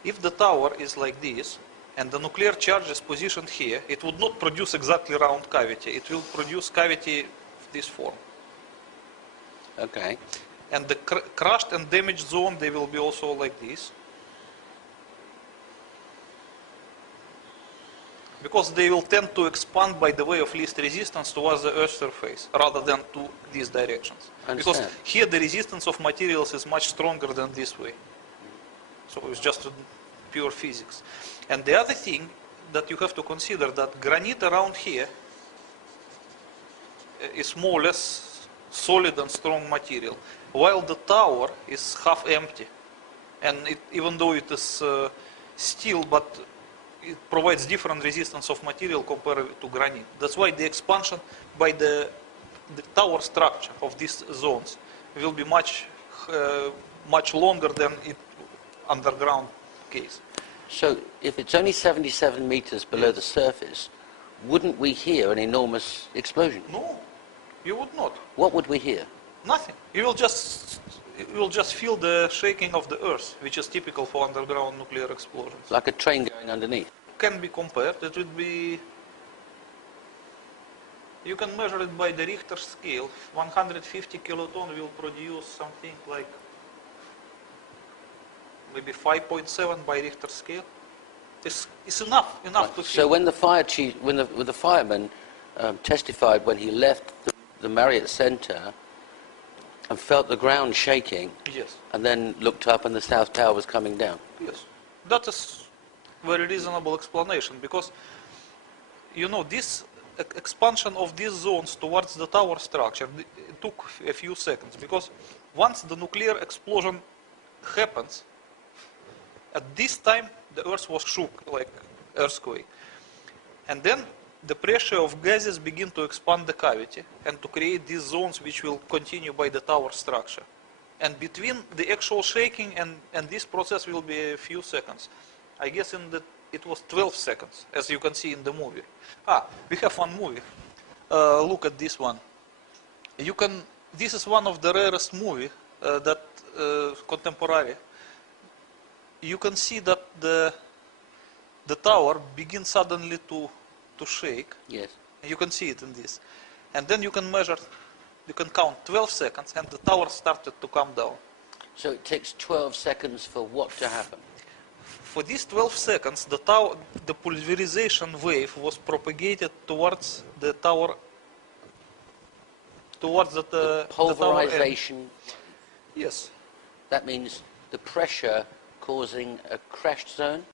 if the tower is like this, and the nuclear charge is positioned here, it would not produce exactly round cavity. It will produce cavity of this form. Okay. And the crushed and damaged zone, they will be also like this. Because they will tend to expand by the way of least resistance towards the Earth's surface, rather than to these directions. Because here the resistance of materials is much stronger than this way. So it's just pure physics. And the other thing that you have to consider, that granite around here is more or less solid and strong material, while the tower is half empty. And even though it is steel, but it provides different resistance of material compared to granite. That's why the expansion by the tower structure of these zones will be much longer than it underground case. So if it's only 77 meters below the surface, wouldn't we hear an enormous explosion? No, you would not. What would we hear? Nothing. You will just feel the shaking of the earth, which is typical for underground nuclear explosions. Like a train going underneath? Can be compared. It would be. You can measure it by the Richter scale. 150 kiloton will produce something like maybe 5.7 by Richter scale. It's enough to feel. So when the fire chief, when the fireman testified when he left the Marriott Center and felt the ground shaking, Yes. and then looked up and the South Tower was coming down. Yes. That is very reasonable explanation, because this expansion of these zones towards the tower structure, it took a few seconds, because once the nuclear explosion happens, at this time the earth was shook like earthquake, and then the pressure of gases begin to expand the cavity and to create these zones which will continue by the tower structure. And between the actual shaking and this process will be a few seconds. I guess it was 12 seconds, as you can see in the movie. We have one movie. Look at this one. This is one of the rarest movie that contemporary. You can see that the tower begins suddenly to shake. Yes. You can see it in this. And then you can count 12 seconds, and the tower started to come down. So it takes 12 seconds for what to happen? For these 12 seconds, the pulverization wave was propagated towards the tower, towards the Pulverization. Yes. That means the pressure causing a crashed zone?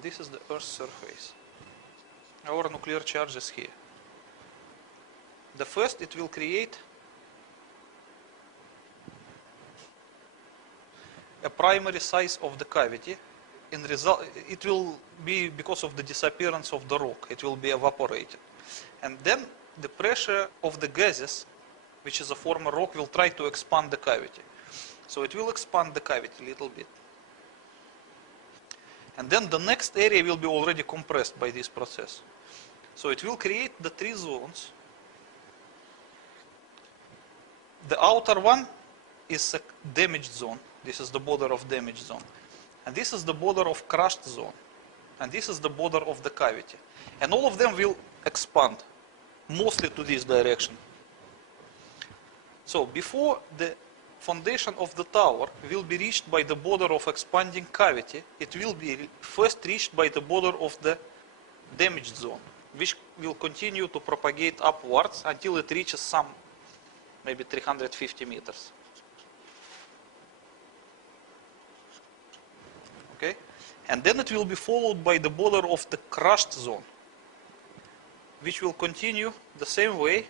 and this is the Earth's surface. Our nuclear charge is here. The first, it will create a primary size of the cavity. In result, it will be because of the disappearance of the rock. It will be evaporated. And then the pressure of the gases, which is a former rock, will try to expand the cavity. So it will expand the cavity a little bit. And then the next area will be already compressed by this process. So it will create the three zones. The outer one is a damaged zone. This is the border of damaged zone. And this is the border of crushed zone. And this is the border of the cavity. And all of them will expand, mostly to this direction. So before the foundation of the tower will be reached by the border of expanding cavity, it will be first reached by the border of the damaged zone, which will continue to propagate upwards until it reaches some, maybe 350 meters. Okay? And then it will be followed by the border of the crushed zone, which will continue the same way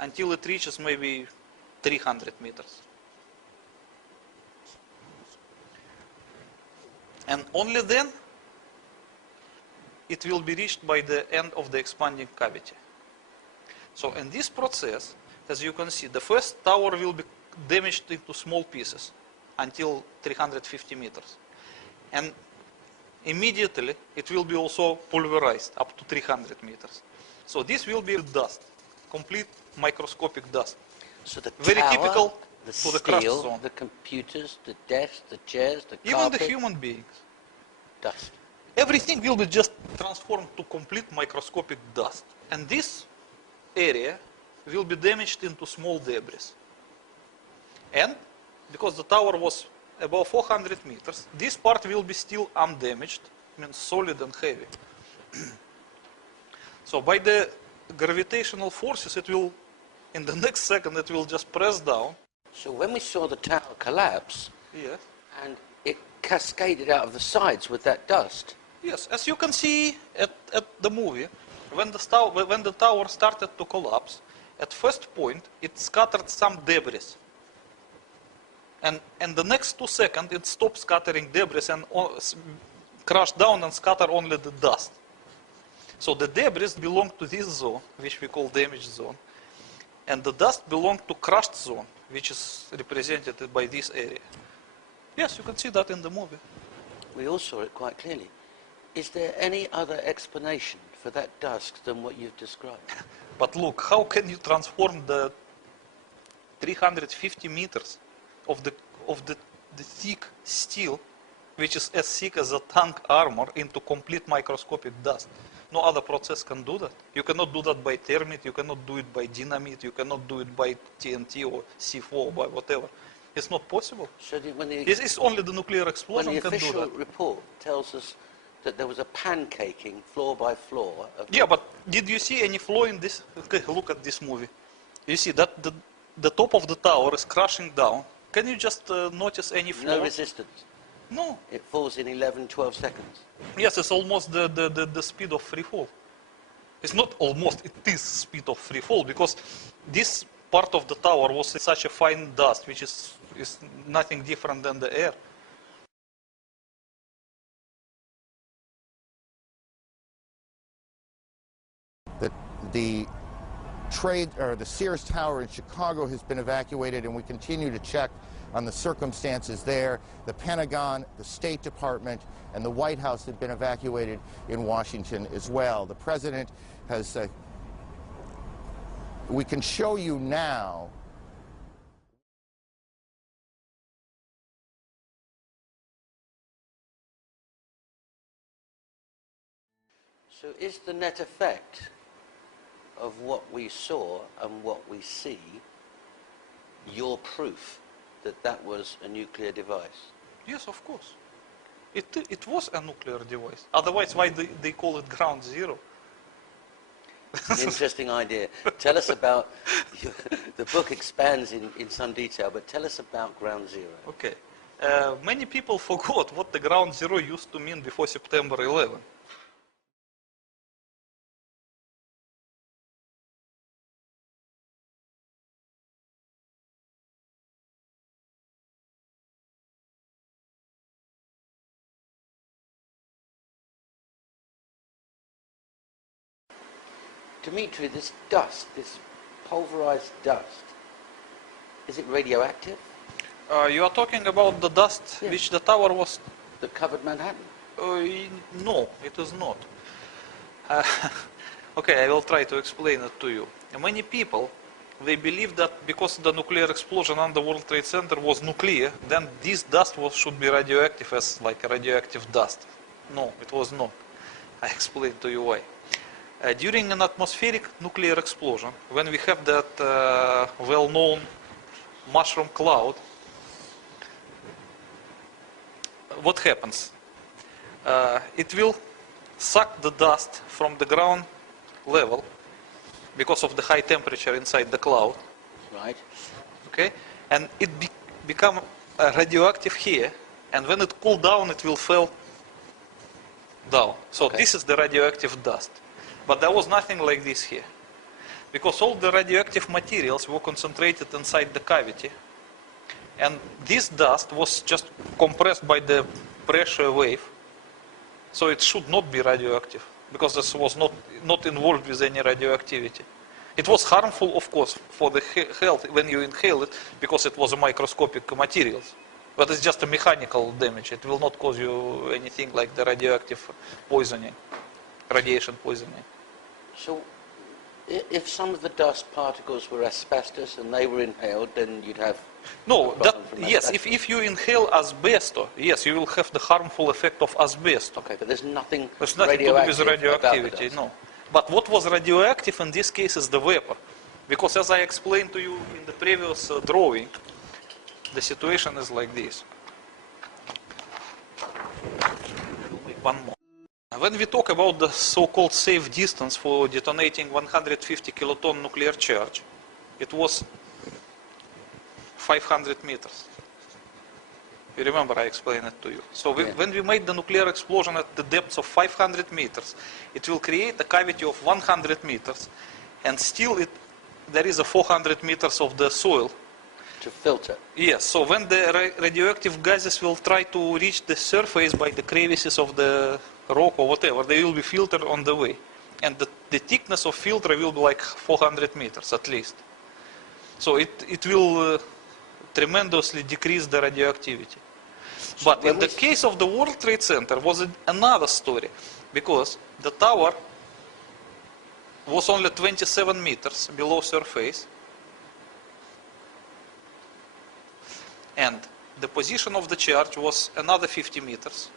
until it reaches maybe 300 meters. And only then it will be reached by the end of the expanding cavity. So in this process, as you can see, the first tower will be damaged into small pieces until 350 meters. And immediately it will be also pulverized up to 300 meters. So this will be dust, complete microscopic dust. So the very tower, typical the for the crushed steel, zone. the computers, the desks, the chairs, the Even carpet, the human beings. dust. Everything will be just transformed to complete microscopic dust. And this area will be damaged into small debris. And because the tower was above 400 meters, this part will be still undamaged, means solid and heavy. So by the gravitational forces, it will, in the next second, it will just press down. So when we saw the tower collapse, Yes. and it cascaded out of the sides with that dust. Yes, as you can see at the movie, when the tower started to collapse, at first point, it scattered some debris. And the next 2 seconds, it stopped scattering debris and crashed down and scattered only the dust. So the debris belong to this zone, which we call damaged zone. And the dust belongs to crushed zone, which is represented by this area. Yes, you can see that in the movie. We all saw it quite clearly. Is there any other explanation for that dust than what you've described? But look, how can you transform the 350 meters of the thick steel, which is as thick as a tank armor, into complete microscopic dust? No other process can do that. You cannot do that by thermite, you cannot do it by dynamite, you cannot do it by TNT or C4 or by whatever. It's not possible. So It's only the nuclear explosion when the can do official that. report tells us that there was a pancaking floor by floor. Yeah, but did you see any flaw in this? Okay, look at this movie. You see that the top of the tower is crashing down. Can you just notice any flaw? No resistance. No. It falls in 11, 12 seconds. Yes, it's almost the speed of free fall. It's not almost, it is speed of free fall, because this part of the tower was such a fine dust, which is nothing different than the air. The Sears Tower in Chicago has been evacuated, and we continue to check on the circumstances there. The Pentagon, the State Department, and the White House have been evacuated in Washington as well. The president has, we can show you now. So is the net effect of what we saw and what we see your proof that that was a nuclear device? Yes, of course. It was a nuclear device. Otherwise, why they call it ground zero? An interesting idea. Tell us about, the book expands in some detail, but tell us about ground zero. Okay. Many people forgot what the ground zero used to mean before September 11. Dimitri, this dust, this pulverized dust, is it radioactive? You are talking about the dust Yes. which the tower was... That covered Manhattan? No, it is not. Okay, I will try to explain it to you. Many people, they believe that because the nuclear explosion on the World Trade Center was nuclear, then this dust should be radioactive as like a radioactive dust. No, it was not. I explain to you why. During an atmospheric nuclear explosion, when we have that well-known mushroom cloud, what happens? It will suck the dust from the ground level because of the high temperature inside the cloud. Right. Okay, and it become radioactive here, and when it cool down, it will fall down. So Okay. this is the radioactive dust. But there was nothing like this here, because all the radioactive materials were concentrated inside the cavity, and this dust was just compressed by the pressure wave, so it should not be radioactive, because this was not involved with any radioactivity. It was harmful, of course, for the health when you inhale it, because it was a microscopic materials. But it's just a mechanical damage. It will not cause you anything like the radioactive poisoning, radiation poisoning. So, if some of the dust particles were asbestos and they were inhaled, then you'd have... No, a that, problem from yes, asbestos. if you inhale asbestos, yes, you will have the harmful effect of asbestos. Okay, but there's nothing There's nothing to do with radioactive about the radioactivity, dust. no. But what was radioactive in this case is the vapor. Because as I explained to you in the previous drawing, the situation is like this. We'll make one more. When we talk about the so-called safe distance for detonating 150 kiloton nuclear charge, it was 500 meters. You remember I explained it to you. So when we made the nuclear explosion at the depths of 500 meters, it will create a cavity of 100 meters, and still there is a 400 meters of the soil. To filter. Yes, so when the radioactive gases will try to reach the surface by the crevices of the rock or whatever, they will be filtered on the way. And the thickness of filter will be like 400 meters at least. So it will tremendously decrease the radioactivity. But in the case of the World Trade Center was another story, because the tower was only 27 meters below surface, and the position of the charge was another 50 meters.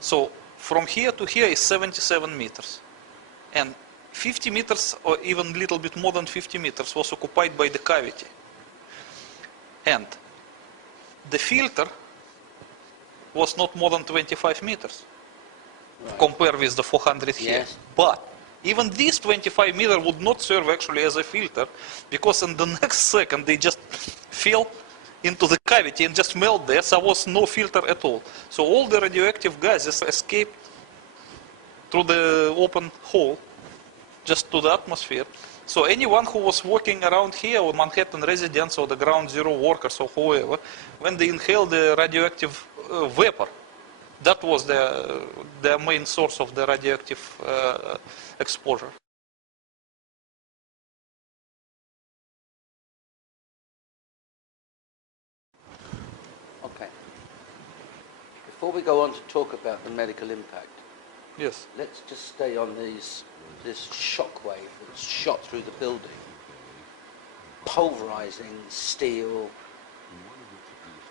So from here to here is 77 meters. And 50 meters, or even a little bit more than 50 meters, was occupied by the cavity. And the filter was not more than 25 meters, compared with the 400 here. Yes. But even this 25 meter would not serve actually as a filter, because in the next second they just fell into the cavity and just melt there, so there was no filter at all. So all the radioactive gases escaped through the open hole, just to the atmosphere. So anyone who was walking around here, or Manhattan residents, or the ground zero workers, or whoever, when they inhaled the radioactive vapor, that was their main source of the radioactive exposure. Okay. Before we go on to talk about the medical impact, Yes. let's just stay on this shockwave that's shot through the building, pulverizing steel,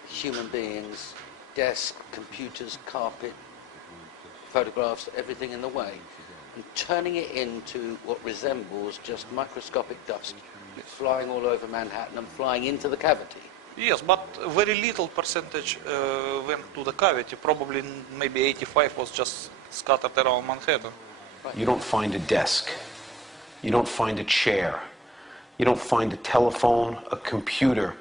human beings, desk, computers, carpet, photographs, everything in the way, and turning it into what resembles just microscopic dust, flying all over Manhattan and flying into the cavity. Yes, but very little percentage went to the cavity. Probably maybe 85 was just scattered around Manhattan. You don't find a desk. You don't find a chair. You don't find a telephone, a computer.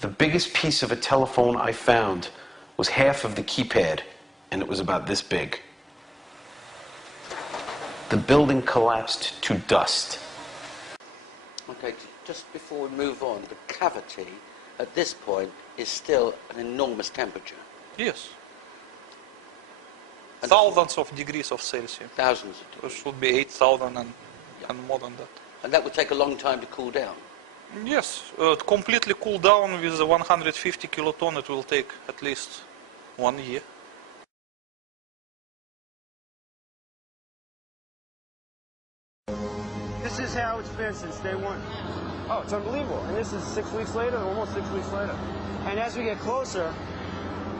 The biggest piece of a telephone I found was half of the keypad, and it was about this big. The building collapsed to dust. Okay, just before we move on, the cavity at this point is still an enormous temperature. Yes. And Thousands of degrees of Celsius. thousands of It degrees. should be 8,000 and more than that. And that would take a long time to cool down. Yes, completely cool down with the 150 kiloton, it will take at least 1 year. This is how it's been since day one. Oh, it's unbelievable. And this is 6 weeks later, almost 6 weeks later. And as we get closer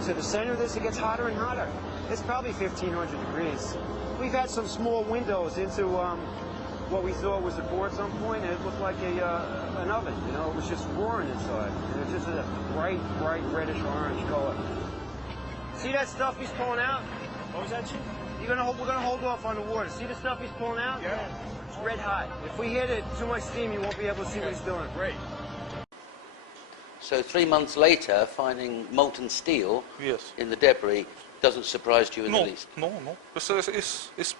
to the center of this, it gets hotter and hotter. It's probably 1,500 degrees. We've had some small windows into what we thought was a core at some point, and it looked like an oven. You know, it was just roaring inside. And it was just a bright, bright reddish orange color. See that stuff he's pulling out? What was that, Chief? We're gonna hold off on the water. See the stuff he's pulling out? Yeah. It's red hot. If we hit it too much steam, you won't be able to see what he's doing. Great. So 3 months later, finding molten steel Yes. in the debris doesn't surprise you in the No, least. no. It's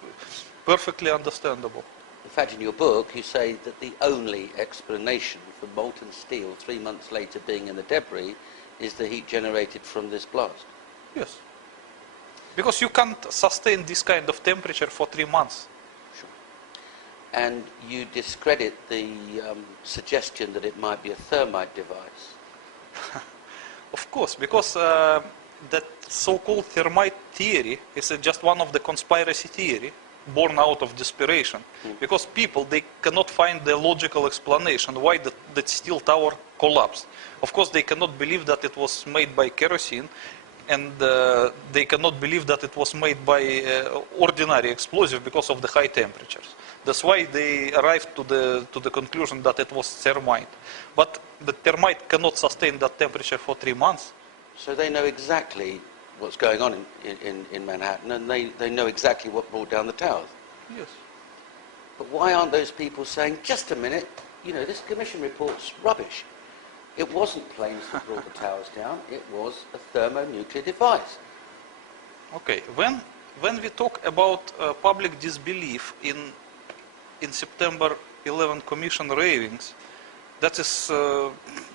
perfectly understandable. In fact, in your book, you say that the only explanation for molten steel 3 months later being in the debris is the heat generated from this blast. Yes. Because you can't sustain this kind of temperature for 3 months. Sure. And you discredit the suggestion that it might be a thermite device. Of course, because that so-called thermite theory is just one of the conspiracy theory born out of desperation. Because people, they cannot find the logical explanation why that steel tower collapsed. Of course, they cannot believe that it was made by kerosene, and they cannot believe that it was made by ordinary explosive because of the high temperatures. That's why they arrived to the conclusion that it was thermite. But the thermite cannot sustain that temperature for 3 months. So they know exactly what's going on in Manhattan, and they know exactly what brought down the towers. Yes. But why aren't those people saying, just a minute, you know, this commission report's rubbish. It wasn't planes that brought the towers down, it was a thermonuclear device. Okay, when we talk about public disbelief in September 11 Commission ravings, that is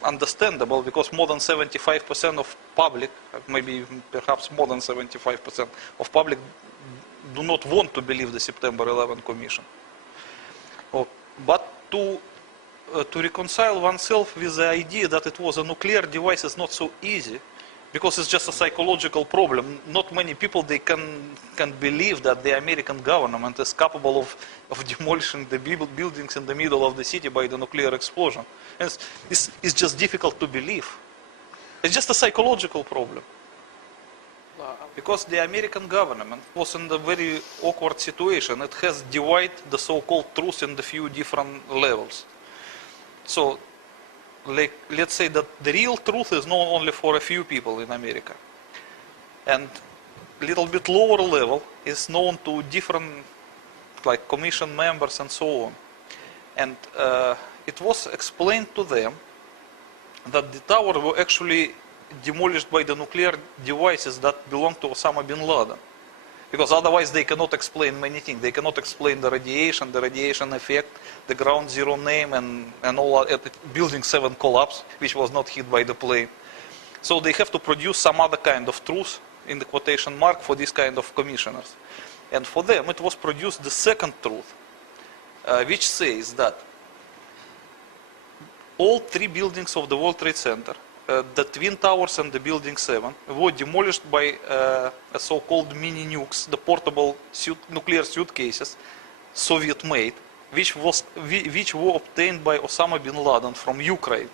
understandable because more than 75% of public, maybe perhaps more than 75% of public do not want to believe the September 11 Commission. But to reconcile oneself with the idea that it was a nuclear device is not so easy, because it's just a psychological problem. Not many people, they can believe that the American government is capable of demolishing the buildings in the middle of the city by the nuclear explosion. And it's just difficult to believe. It's just a psychological problem. Because the American government was in a very awkward situation. It has divided the so-called truth in the few different levels. So, like, let's say that the real truth is known only for a few people in America. And a little bit lower level is known to different, like, commission members and so on. And it was explained to them that the tower were actually demolished by the nuclear devices that belong to Osama bin Laden. Because otherwise they cannot explain many things. They cannot explain the radiation effect, the ground zero name, and all building 7 collapse, which was not hit by the plane. So they have to produce some other kind of truth, in the quotation mark, for this kind of commissioners. And for them it was produced the second truth, which says that all 3 buildings of the World Trade Center, the Twin Towers and the Building 7, were demolished by a so-called mini nukes, the portable nuclear suitcases, Soviet-made, which were obtained by Osama bin Laden from Ukraine.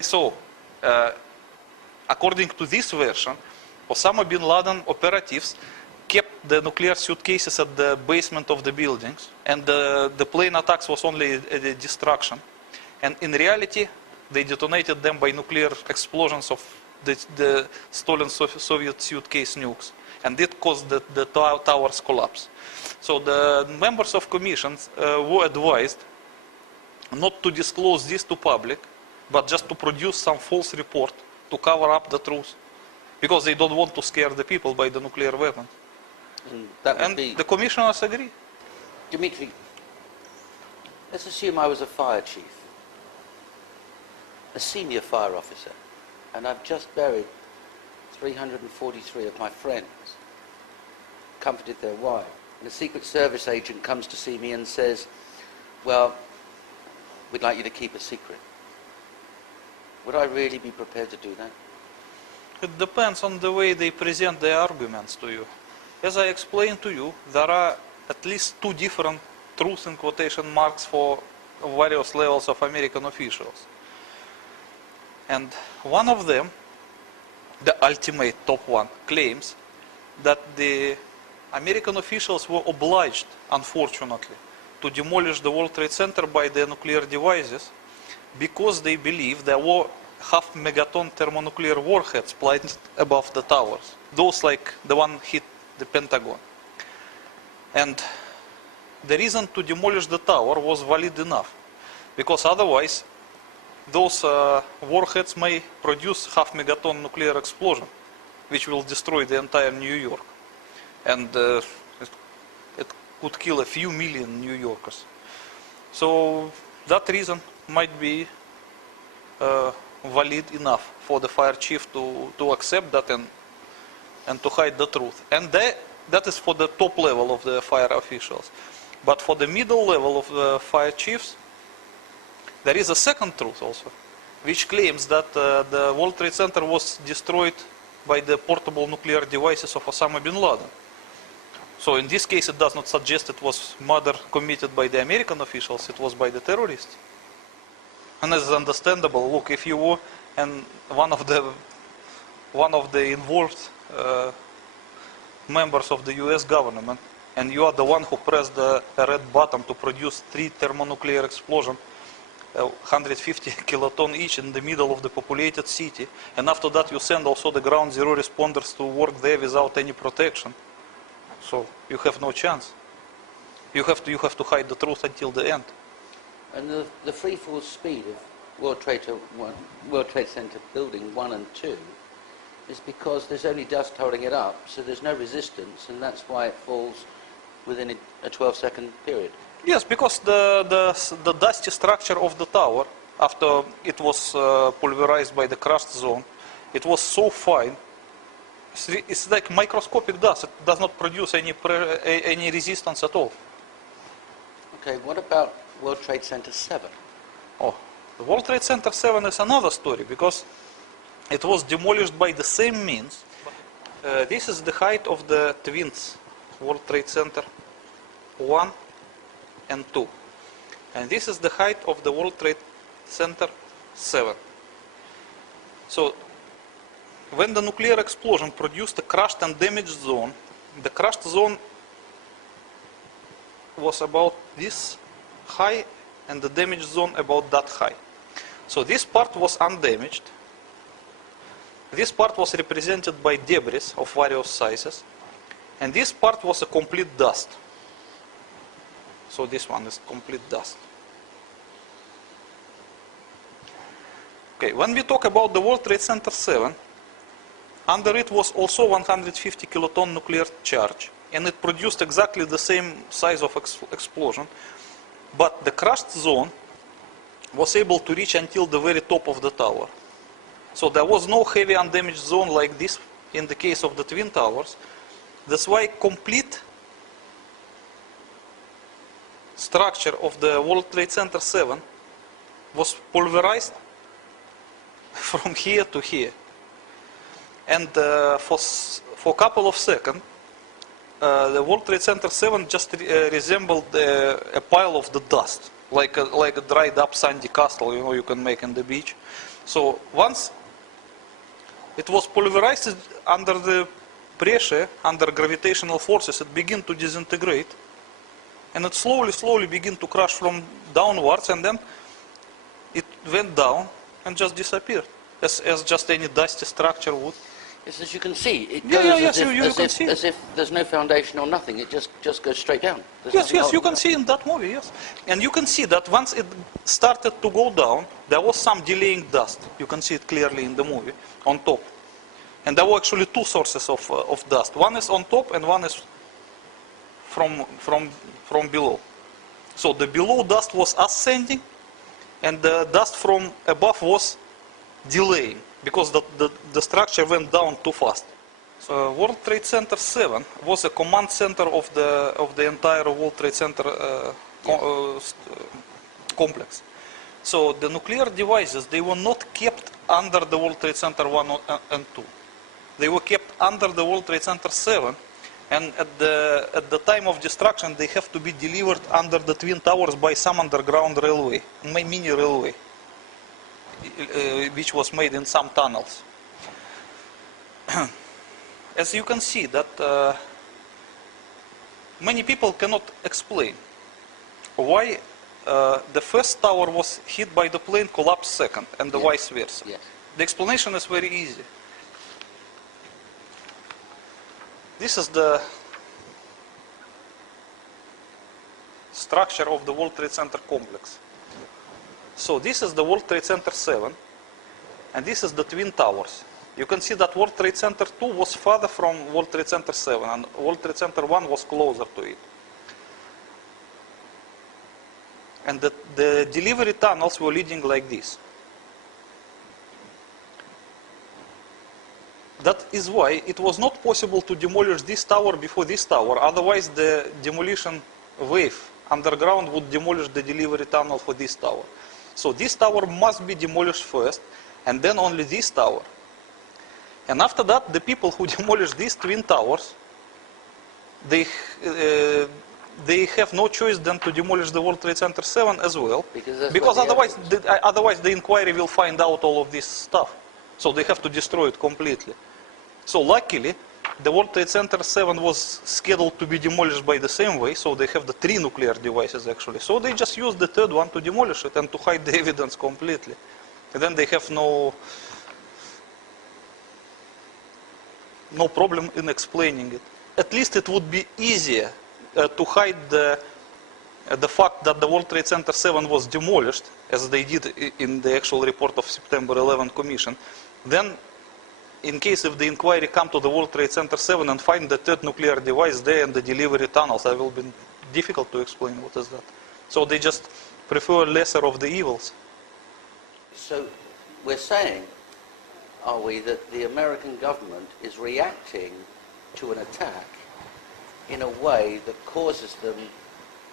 So, according to this version, Osama bin Laden operatives kept the nuclear suitcases at the basement of the buildings, and the plane attacks was only a distraction. And in reality, they detonated them by nuclear explosions of the stolen Soviet suitcase nukes, and it caused the towers collapse. So the members of commissions were advised not to disclose this to public, but just to produce some false report to cover up the truth, because they don't want to scare the people by the nuclear weapons. And the commissioners agree. Dimitri, let's assume I was a fire chief, a senior fire officer, and I've just buried 343 of my friends, comforted their wives, and a Secret Service agent comes to see me and says, well, we'd like you to keep a secret. Would I really be prepared to do that? It depends on the way they present their arguments to you. As I explained to you, there are at least two different truth in quotation marks for various levels of American officials. And one of them, the ultimate top one, claims that the American officials were obliged, unfortunately, to demolish the World Trade Center by the nuclear devices because they believe there were half-megaton thermonuclear warheads planted above the towers. Those like the one hit the Pentagon. And the reason to demolish the tower was valid enough, because otherwise those warheads may produce half-megaton nuclear explosion, which will destroy the entire New York. And it could kill a few million New Yorkers. So that reason might be valid enough for the fire chief to accept that and to hide the truth. And that is for the top level of the fire officials. But for the middle level of the fire chiefs, there is a second truth also, which claims that the World Trade Center was destroyed by the portable nuclear devices of Osama bin Laden. So in this case, it does not suggest it was murder committed by the American officials, it was by the terrorists. And this is understandable. Look, if you were and one of the involved members of the US government, and you are the one who pressed the red button to produce 3 thermonuclear explosions, 150 kiloton each in the middle of the populated city, and after that you send also the ground zero responders to work there without any protection. So you have no chance. You have to hide the truth until the end. And the free fall speed of World Trade Center building 1 and 2 is because there's only dust holding it up, so there's no resistance, and that's why it falls within a 12-second period. Yes, because the dusty structure of the tower, after it was pulverized by the crushed zone, it was so fine. It's like microscopic dust. It does not produce any resistance at all. Okay, what about World Trade Center 7? Oh, the World Trade Center 7 is another story, because it was demolished by the same means. This is the height of the twins, World Trade Center 1 and 2. And this is the height of the World Trade Center 7. So, when the nuclear explosion produced a crushed and damaged zone, the crushed zone was about this high and the damaged zone about that high. So this part was undamaged. This part was represented by debris of various sizes. And this part was a complete dust. So this one is complete dust. Okay, when we talk about the World Trade Center 7, under it was also 150 kiloton nuclear charge, and it produced exactly the same size of explosion, but the crushed zone was able to reach until the very top of the tower. So there was no heavy undamaged zone like this in the case of the Twin Towers. That's why complete structure of the World Trade Center 7 was pulverized from here to here. And for a couple of seconds, the World Trade Center 7 just resembled a pile of the dust, like a dried up sandy castle, you can make on the beach. So once it was pulverized under the pressure, under gravitational forces, it began to disintegrate. And it slowly began to crash from downwards, and then it went down and just disappeared, as just any dusty structure would. Yes, as you can see, it Yeah, goes yes, you can see. as if there's no foundation or nothing. It just goes straight down. There's Yes, nothing yes, you holding can it see in that movie, yes. And you can see that once it started to go down, there was some delaying dust. You can see it clearly in the movie, on top. And there were actually two sources of dust. One is on top and one is from below. So the below dust was ascending, and the dust from above was delaying, because the structure went down too fast. So World Trade Center 7 was a command center of the entire World Trade Center complex. So the nuclear devices, they were not kept under the World Trade Center 1 and 2. They were kept under the World Trade Center 7, and at the time of destruction, they have to be delivered under the Twin Towers by some underground railway, mini railway, which was made in some tunnels. As you can see, that many people cannot explain why the first tower was hit by the plane, collapsed second, and the vice versa. Yes. The explanation is very easy. This is the structure of the World Trade Center complex. So this is the World Trade Center 7, and this is the Twin Towers. You can see that World Trade Center 2 was farther from World Trade Center 7, and World Trade Center 1 was closer to it. And the delivery tunnels were leading like this. That is why it was not possible to demolish this tower before this tower, otherwise the demolition wave underground would demolish the delivery tunnel for this tower. So this tower must be demolished first, and then only this tower. And after that, the people who demolished these twin towers, they have no choice than to demolish the World Trade Center 7 as well, because otherwise the inquiry will find out all of this stuff. So they have to destroy it completely. So luckily, the World Trade Center 7 was scheduled to be demolished by the same way, so they have the 3 nuclear devices actually. So they just used the third one to demolish it and to hide the evidence completely. And then they have no problem in explaining it. At least it would be easier to hide the fact that the World Trade Center 7 was demolished, as they did in the actual report of September 11 Commission. Then, in case if the inquiry come to the World Trade Center 7 and find the third nuclear device there and the delivery tunnels, it will be difficult to explain what is that. So they just prefer lesser of the evils. So we're saying, are we, that the American government is reacting to an attack in a way that causes them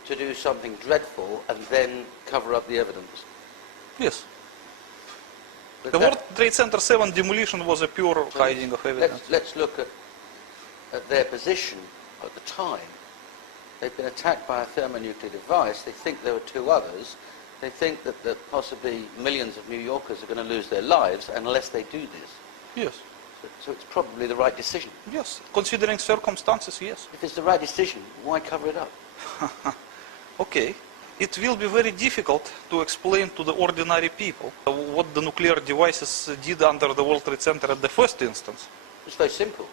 to do something dreadful and then cover up the evidence? Yes. But The World Trade Center 7 demolition was a pure hiding of evidence. Let's look at their position at the time. They've been attacked by a thermonuclear device. They think there were 2 others. They think that possibly millions of New Yorkers are going to lose their lives unless they do this. Yes. So it's probably the right decision. Yes. Considering circumstances, yes. If it's the right decision, why cover it up? Okay. It will be very difficult to explain to the ordinary people what the nuclear devices did under the World Trade Center at the first instance. It's very simple.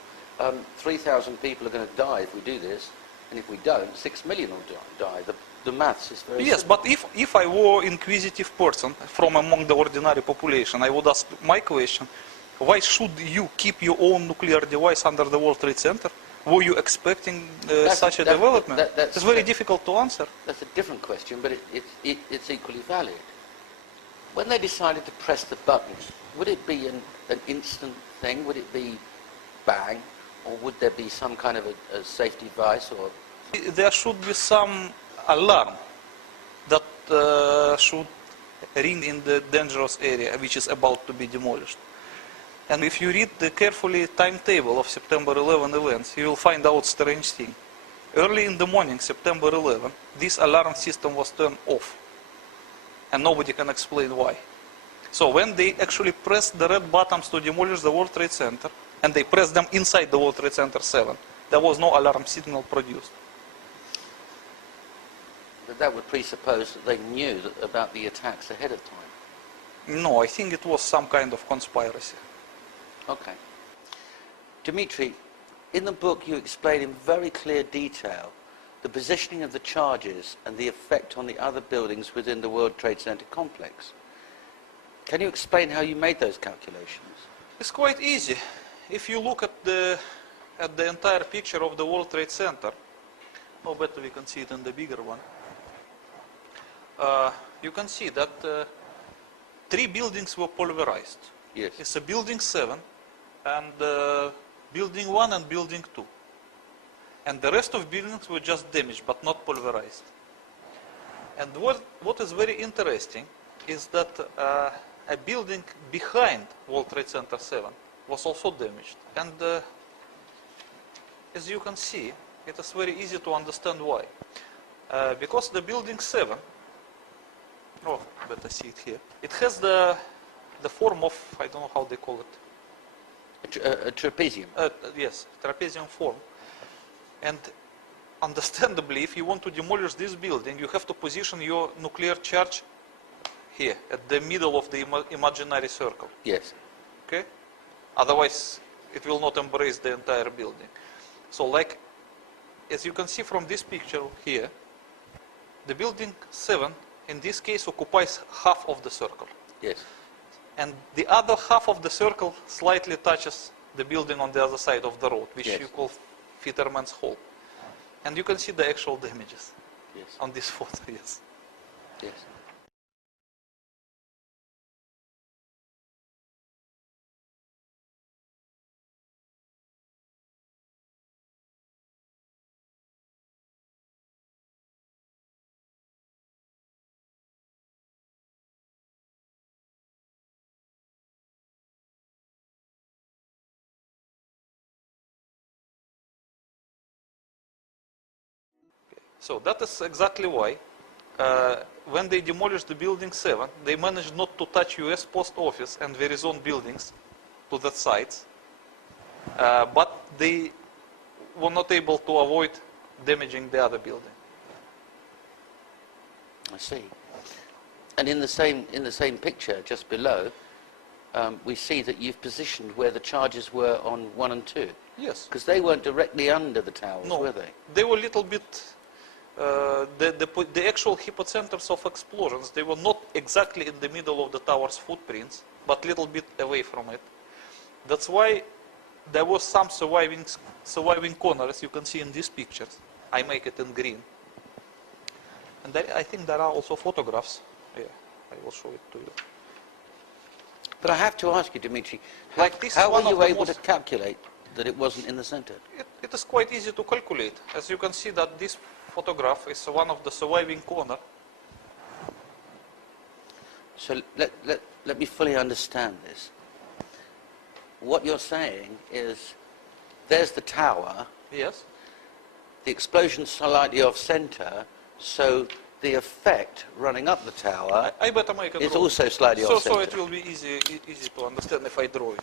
3,000 people are going to die if we do this, and if we don't, 6 million will die. The maths is very Yes, simple. but if I were an inquisitive person from among the ordinary population, I would ask my question, why should you keep your own nuclear device under the World Trade Center? Were you expecting such a development? It's very difficult to answer. That's a different question, but it's equally valid. When they decided to press the button, would it be an instant thing? Would it be bang? Or would there be some kind of a safety device? Or There should be some alarm that should ring in the dangerous area, which is about to be demolished. And if you read the carefully timetable of September 11 events, you will find out strange thing. Early in the morning, September 11, this alarm system was turned off. And nobody can explain why. So when they actually pressed the red buttons to demolish the World Trade Center, and they pressed them inside the World Trade Center 7, there was no alarm signal produced. But that would presuppose that they knew about the attacks ahead of time. No, I think it was some kind of conspiracy. Okay. Dimitri, in the book you explain in very clear detail the positioning of the charges and the effect on the other buildings within the World Trade Center complex. Can you explain how you made those calculations? It's quite easy. If you look at the entire picture of the World Trade Center, oh, better we can see it in the bigger one. You can see that 3 buildings were pulverized. Yes. It's a building 7 and building 1 and building 2. And the rest of buildings were just damaged but not pulverized. And what is very interesting is that a building behind World Trade Center 7 was also damaged. And as you can see, it is very easy to understand why. Because the building 7, oh, better see it here. It has the form of, I don't know how they call it. A trapezium. Yes, trapezium form. And understandably, if you want to demolish this building, you have to position your nuclear charge here, at the middle of the imaginary circle. Yes. Okay? Otherwise, it will not embrace the entire building. So, like, as you can see from this picture here, the building 7, in this case, occupies half of the circle. Yes. And the other half of the circle slightly touches the building on the other side of the road, which Yes. you call Fitterman's Hall. And you can see the actual damages Yes. on this photo, yes. Yes. So that is exactly why when they demolished the building 7, they managed not to touch US Post Office and Verizon buildings to that site, but they were not able to avoid damaging the other building. I see. And in the same picture, just below, we see that you've positioned where the charges were on 1 and 2. Yes. Because they weren't directly under the towers, No, were they? they were a little bit, the actual hypocenters of explosions, they were not exactly in the middle of the tower's footprints, but a little bit away from it. That's why there was some surviving corners, you can see in these pictures. I make it in green. And I think there are also photographs. Yeah, I will show it to you. But I have to ask you, Dimitri, Like this how is one were of you the able to most- calculate that it wasn't in the center? It is quite easy to calculate. As you can see that this photograph is one of the surviving corner. So let me fully understand this. What you're saying is, there's the tower, Yes. the explosion's slightly off center, so the effect running up the tower I better make a is drawing. also slightly So off center. it will be easy to understand if I draw it.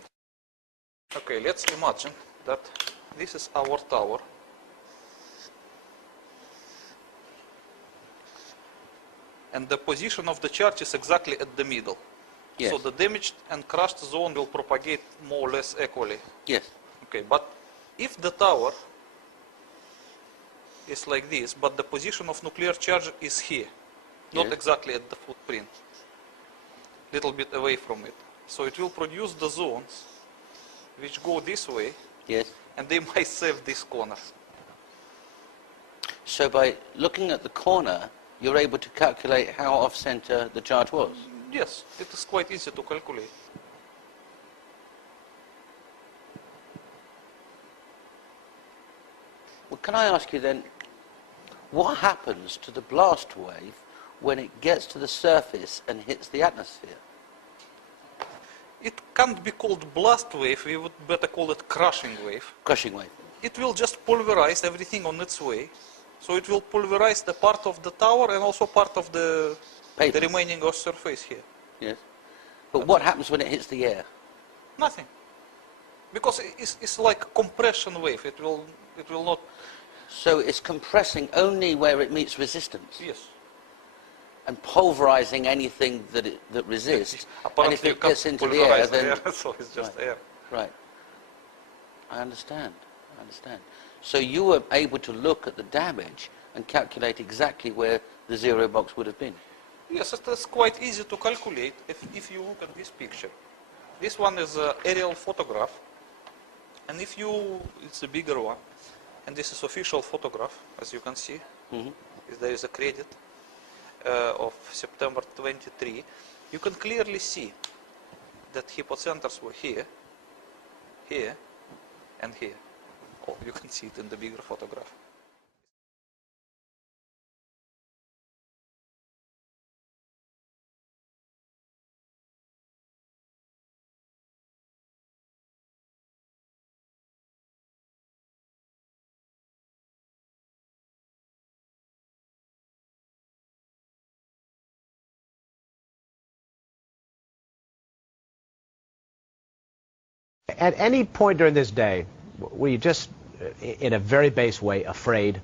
Okay, let's imagine that this is our tower. And the position of the charge is exactly at the middle. Yes. So the damaged and crushed zone will propagate more or less equally. Yes. Okay, but if the tower is like this, but the position of nuclear charge is here, not Yes. exactly at the footprint, little bit away from it. So it will produce the zones which go this way, Yes. and they might save this corner. So by looking at the corner, you're able to calculate how off center the charge was. Yes, it is quite easy to calculate. Well, can I ask you then, what happens to the blast wave when it gets to the surface and hits the atmosphere? It can't be called blast wave, we would better call it crushing wave. Crushing wave. It will just pulverize everything on its way. So it will pulverize the part of the tower and also part of the Pavement. remaining Earth surface here. Yes. But what happens when it hits the air? Nothing. Because it's like a compression wave. It will not... So it's compressing only where it meets resistance? Yes. And pulverizing anything that resists. And if it gets into the air, then... so it's just air. Right. I understand. So you were able to look at the damage and calculate exactly where the zero box would have been? Yes, it's quite easy to calculate if you look at this picture. This one is an aerial photograph, and it's a bigger one, and this is official photograph, as you can see. There is a credit of September 23. You can clearly see that hypocenters were here, here, and here. Oh, you can see it in the bigger photograph. At any point during this day, were you just, in a very base way, afraid?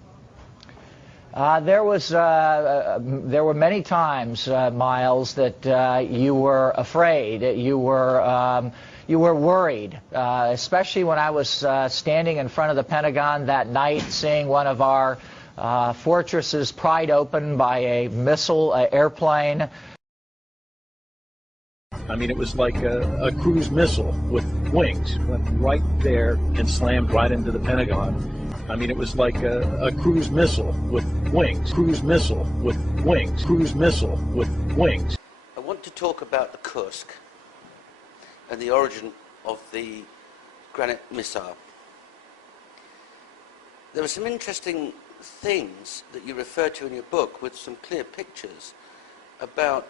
There were many times, Miles, that you were afraid. You were worried, especially when I was standing in front of the Pentagon that night, seeing one of our fortresses pried open by a missile airplane. I mean, it was like a cruise missile with wings. Went right there and slammed right into the Pentagon. I mean, it was like a cruise missile with wings. Cruise missile with wings. Cruise missile with wings. I want to talk about the Kursk and the origin of the granite missile. There were some interesting things that you refer to in your book with some clear pictures about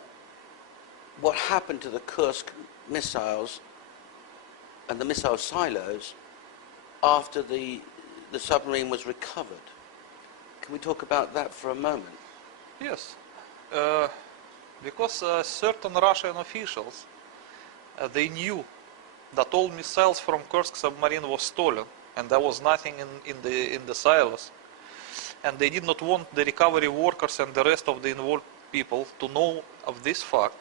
what happened to the Kursk missiles and the missile silos after the submarine was recovered. Can we talk about that for a moment? Yes, because certain Russian officials, they knew that all missiles from Kursk submarine was stolen, and there was nothing in the silos, and they did not want the recovery workers and the rest of the involved people to know of this fact.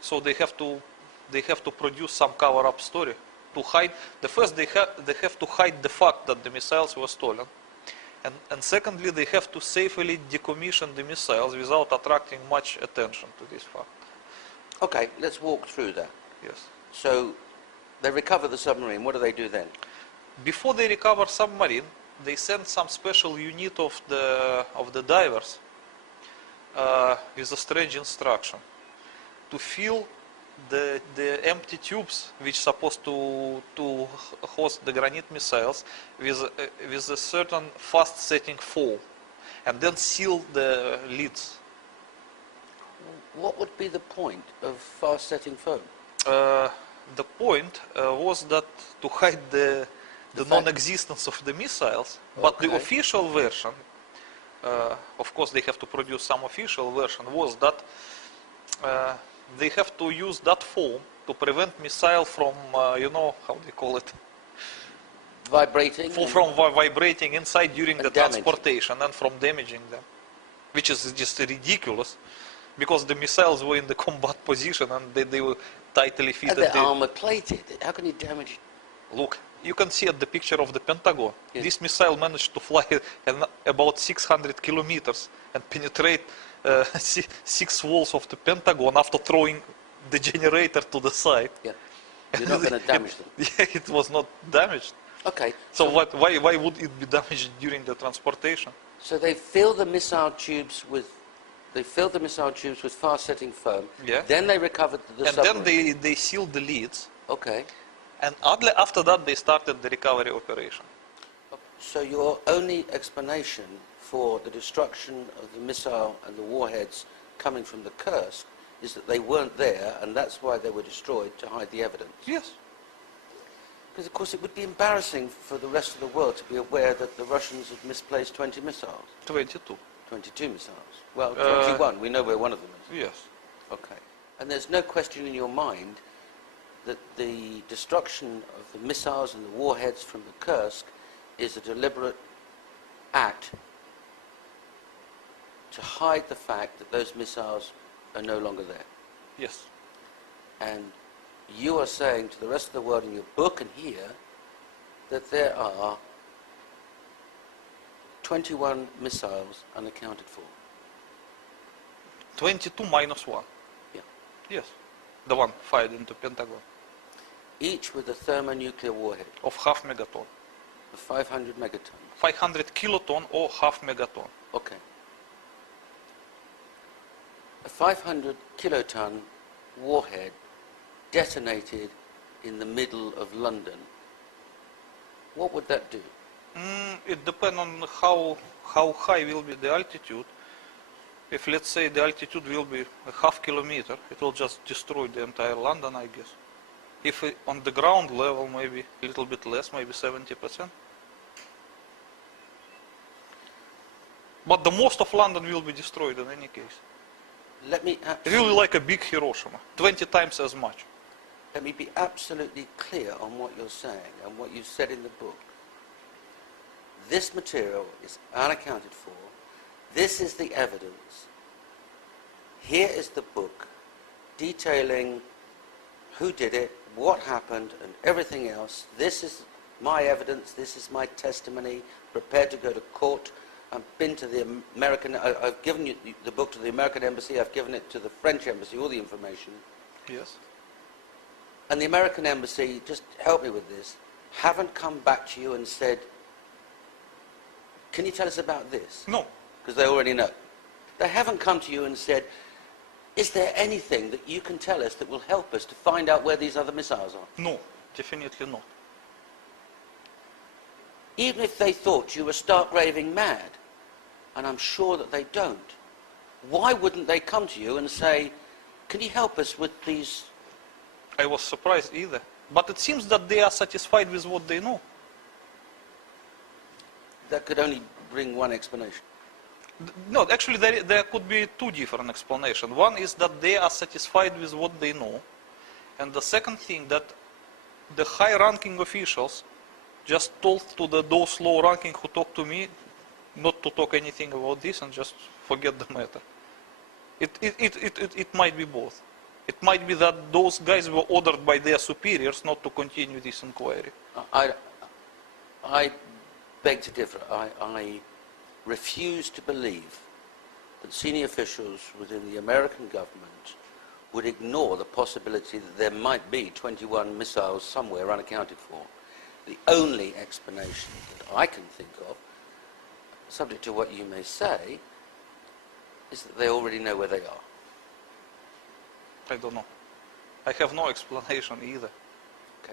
So they have to produce some cover-up story to hide. First, they have to hide the fact that the missiles were stolen, and secondly, they have to safely decommission the missiles without attracting much attention to this fact. Okay, let's walk through that. Yes. So they recover the submarine. What do they do then? Before they recover submarine, they send some special unit of the divers with a strange instruction to fill the empty tubes which supposed to host the granite missiles with a certain fast setting foam, and then seal the lids. What would be the point of fast setting foam? The point was that to hide the non-existence of the missiles, but the official version, of course they have to produce some official version, was that they have to use that foam to prevent missile from, you know, how do you call it? Vibrating? From vibrating inside during the damaging. transportation and from damaging them, which is just ridiculous, because the missiles were in the combat position and they were tightly fitted. And they're armor plated. How can you damage? Look, you can see at the picture of the Pentagon. Yes. This missile managed to fly about 600 kilometers and penetrate 6 walls of the Pentagon after throwing the generator to the side. Yeah. You're not going to damage them. Yeah, it was not damaged. Okay. So why would it be damaged during the transportation? So they fill the missile tubes with fast-setting foam. Yeah. Then they recovered the submarine. And then they sealed the lids. Okay. And after that, they started the recovery operation. So your only explanation for the destruction of the missile and the warheads coming from the Kursk is that they weren't there, and that's why they were destroyed, to hide the evidence? Yes. Because, of course, it would be embarrassing for the rest of the world to be aware that the Russians had misplaced 20 missiles. 22. 22 missiles. Well, 21. We know where one of them is. Yes. Okay. And there's no question in your mind that the destruction of the missiles and the warheads from the Kursk is a deliberate act to hide the fact that those missiles are no longer there. Yes. And you are saying to the rest of the world in your book and here that there are 21 missiles unaccounted for. 22 minus 1. Yeah. Yes. The one fired into Pentagon. Each with a thermonuclear warhead. Of half megaton. Of 500 megatons. 500 kiloton or half megaton. Okay. A 500 kiloton warhead detonated in the middle of London. What would that do? It depends on how high will be the altitude. If let's say the altitude will be a half kilometer, it will just destroy the entire London, I guess. If on the ground level, maybe a little bit less, maybe 70%. But the most of London will be destroyed in any case. Let me It will be like a big Hiroshima, 20 times as much. Let me be absolutely clear on what you're saying and what you said in the book. This material is unaccounted for. This is the evidence. Here is the book detailing who did it, what happened, and everything else. This is my evidence. This is my testimony. Prepared to go to court. I've been to the American. I've given you the book to the American embassy. I've given it to the French embassy. All the information. Yes. And the American embassy, just help me with this, haven't come back to you and said, can you tell us about this? No. Because they already know. They haven't come to you and said, is there anything that you can tell us that will help us to find out where these other missiles are? No, definitely not. Even if they thought you were stark raving mad, and I'm sure that they don't, why wouldn't they come to you and say, can you help us with these? I was surprised either. But it seems that they are satisfied with what they know. That could only bring one explanation. No, actually there could be two different explanations. One is that they are satisfied with what they know. And the second thing, that the high-ranking officials just told to those low-ranking who talked to me not to talk anything about this and just forget the matter. It might be both. It might be that those guys were ordered by their superiors not to continue this inquiry. I beg to differ. I refuse to believe that senior officials within the American government would ignore the possibility that there might be 21 missiles somewhere unaccounted for. The only explanation that I can think of, subject to what you may say, is that they already know where they are. I don't know. I have no explanation either. Okay.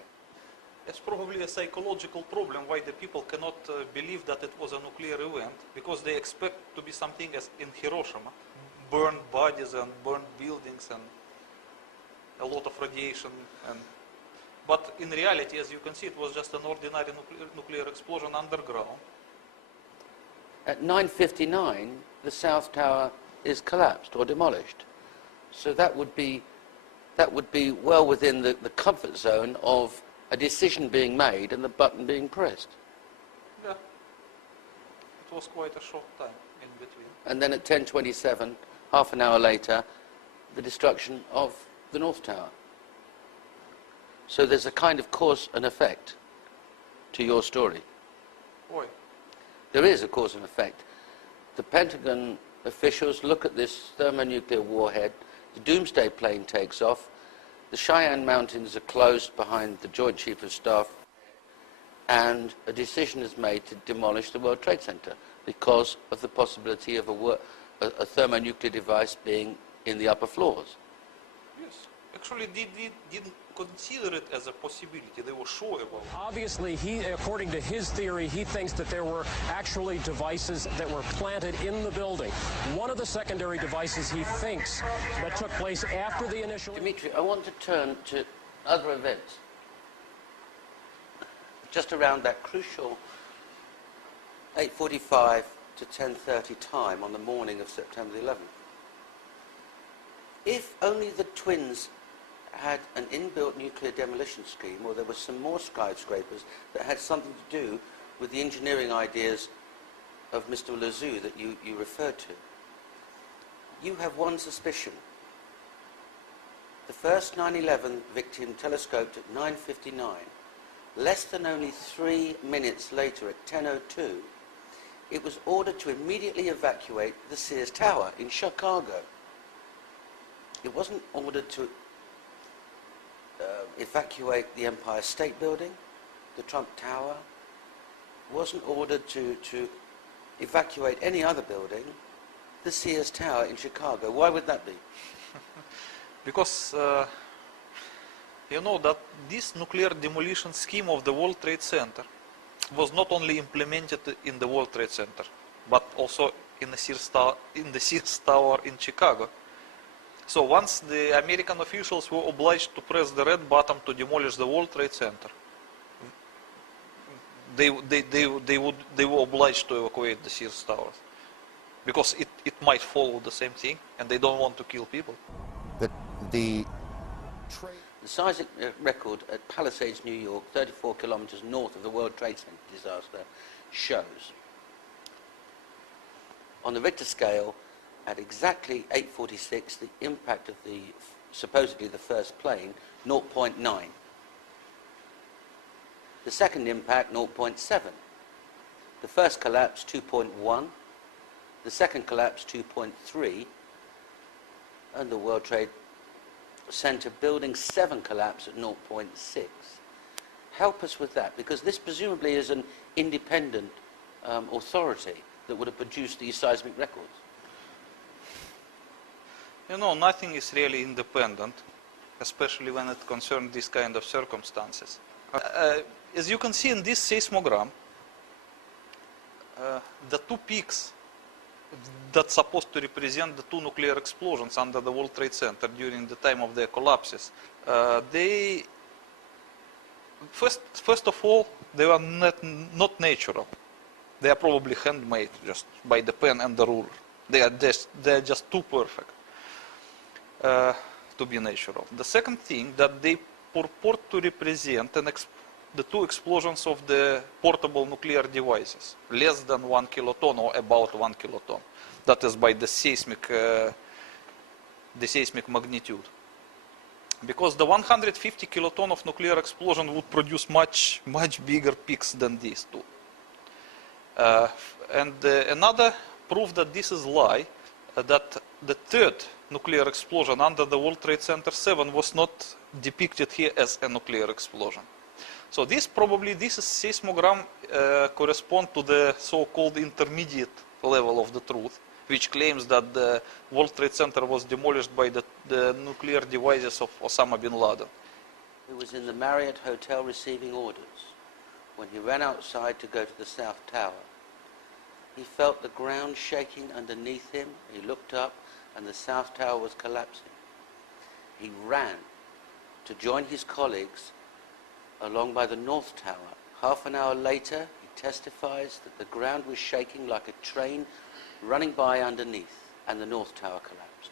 It's probably a psychological problem why the people cannot believe that it was a nuclear event, because they expect to be something as in Hiroshima, burned bodies and burned buildings and a lot of radiation. But in reality, as you can see, it was just an ordinary nuclear explosion underground. At 9:59, the South Tower is collapsed or demolished. So that would be well within the comfort zone of a decision being made and the button being pressed. Yeah. It was quite a short time in between. And then at 10:27, half an hour later, the destruction of the North Tower. So there's a kind of cause and effect to your story. Why? There is a cause and effect. The Pentagon officials look at this thermonuclear warhead, the Doomsday plane takes off, the Cheyenne Mountains are closed behind the Joint Chief of Staff, and a decision is made to demolish the World Trade Center because of the possibility of a thermonuclear device being in the upper floors. Yes. Actually, they didn't consider it as a possibility. They were sure about it. Obviously, according to his theory, he thinks that there were actually devices that were planted in the building. One of the secondary devices he thinks that took place after the initial... Dimitri, I want to turn to other events. Just around that crucial 8:45 to 10:30 time on the morning of September the 11th. If only the twins had an inbuilt nuclear demolition scheme, or there were some more skyscrapers that had something to do with the engineering ideas of Mr. Lazou that you referred to, you have one suspicion. The first 9/11 victim telescoped at 9:59. Less than only 3 minutes later, at 10:02, it was ordered to immediately evacuate the Sears Tower in Chicago. It wasn't ordered to evacuate the Empire State Building, the Trump Tower. It wasn't ordered to evacuate any other building, the Sears Tower in Chicago. Why would that be? Because you know that this nuclear demolition scheme of the World Trade Center was not only implemented in the World Trade Center, but also in the Sears Tower in Chicago. So once the American officials were obliged to press the red button to demolish the World Trade Center, they were obliged to evacuate the Sears Towers, because it might follow the same thing, and they don't want to kill people. The seismic record at Palisades, New York, 34 kilometers north of the World Trade Center disaster, shows on the Richter scale at exactly 8:46 the impact of the supposedly the first plane, 0.9. The second impact, 0.7. The first collapse, 2.1. The second collapse, 2.3. And the World Trade Center Building 7 collapse at 0.6. Help us with that, because this presumably is an independent authority that would have produced these seismic records. You know, nothing is really independent, especially when it concerns these kind of circumstances. As you can see in this seismogram, the two peaks that's supposed to represent the two nuclear explosions under the World Trade Center during the time of their collapses, they, first of all, they were not natural. They are probably handmade just by the pen and the ruler. They are just too perfect to be natural. The second thing, that they purport to represent the two explosions of the portable nuclear devices, less than 1 kiloton or about 1 kiloton. That is by the seismic magnitude. Because the 150 kiloton of nuclear explosion would produce much bigger peaks than these two. Another proof that this is lie, that the third nuclear explosion under the World Trade Center 7 was not depicted here as a nuclear explosion. So this seismogram corresponds to the so-called intermediate level of the truth, which claims that the World Trade Center was demolished by the nuclear devices of Osama bin Laden. He was in the Marriott Hotel receiving orders. When he ran outside to go to the South Tower, he felt the ground shaking underneath him. He looked up and the South Tower was collapsing. He ran to join his colleagues along by the North Tower. Half an hour later, he testifies that the ground was shaking like a train running by underneath, and the North Tower collapsed.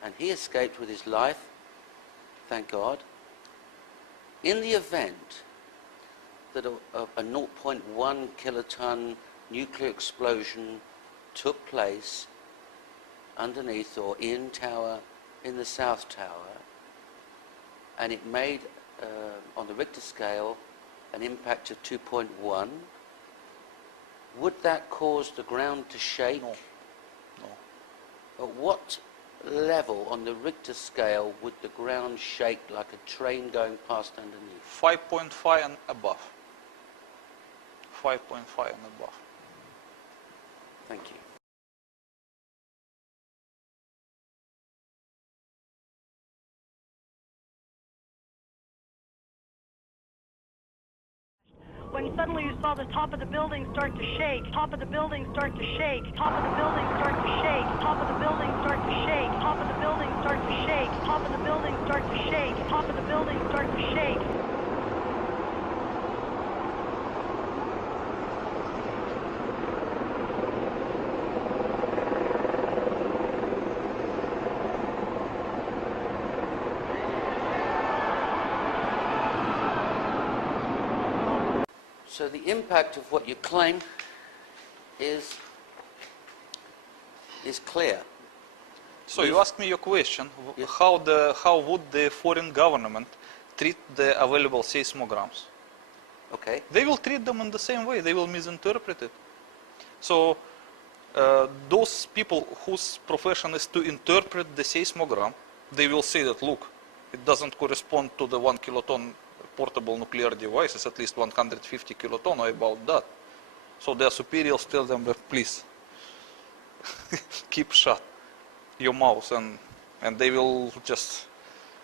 And he escaped with his life, thank God. In the event that a 0.1 kiloton nuclear explosion took place underneath or in the South Tower, and it made, on the Richter scale, an impact of 2.1, would that cause the ground to shake? No. At what level on the Richter scale would the ground shake like a train going past underneath? 5.5 and above. 5.5 and above. Thank you. when suddenly you saw the top of the building start to shake, top of the building start to shake, top of the building start to shake, top of the building start to shake, top of the building start to shake, top of the building start to shake, top of the building start to shake. So the impact of what you claim is clear. So you asked me your question, how would the foreign government treat the available seismograms? Okay. They will treat them in the same way, they will misinterpret it. So those people whose profession is to interpret the seismogram, they will say that, look, it doesn't correspond to the 1 kiloton portable nuclear device, it's at least 150 kiloton or about that. So their superiors tell them that, please, keep shut your mouth, and they will just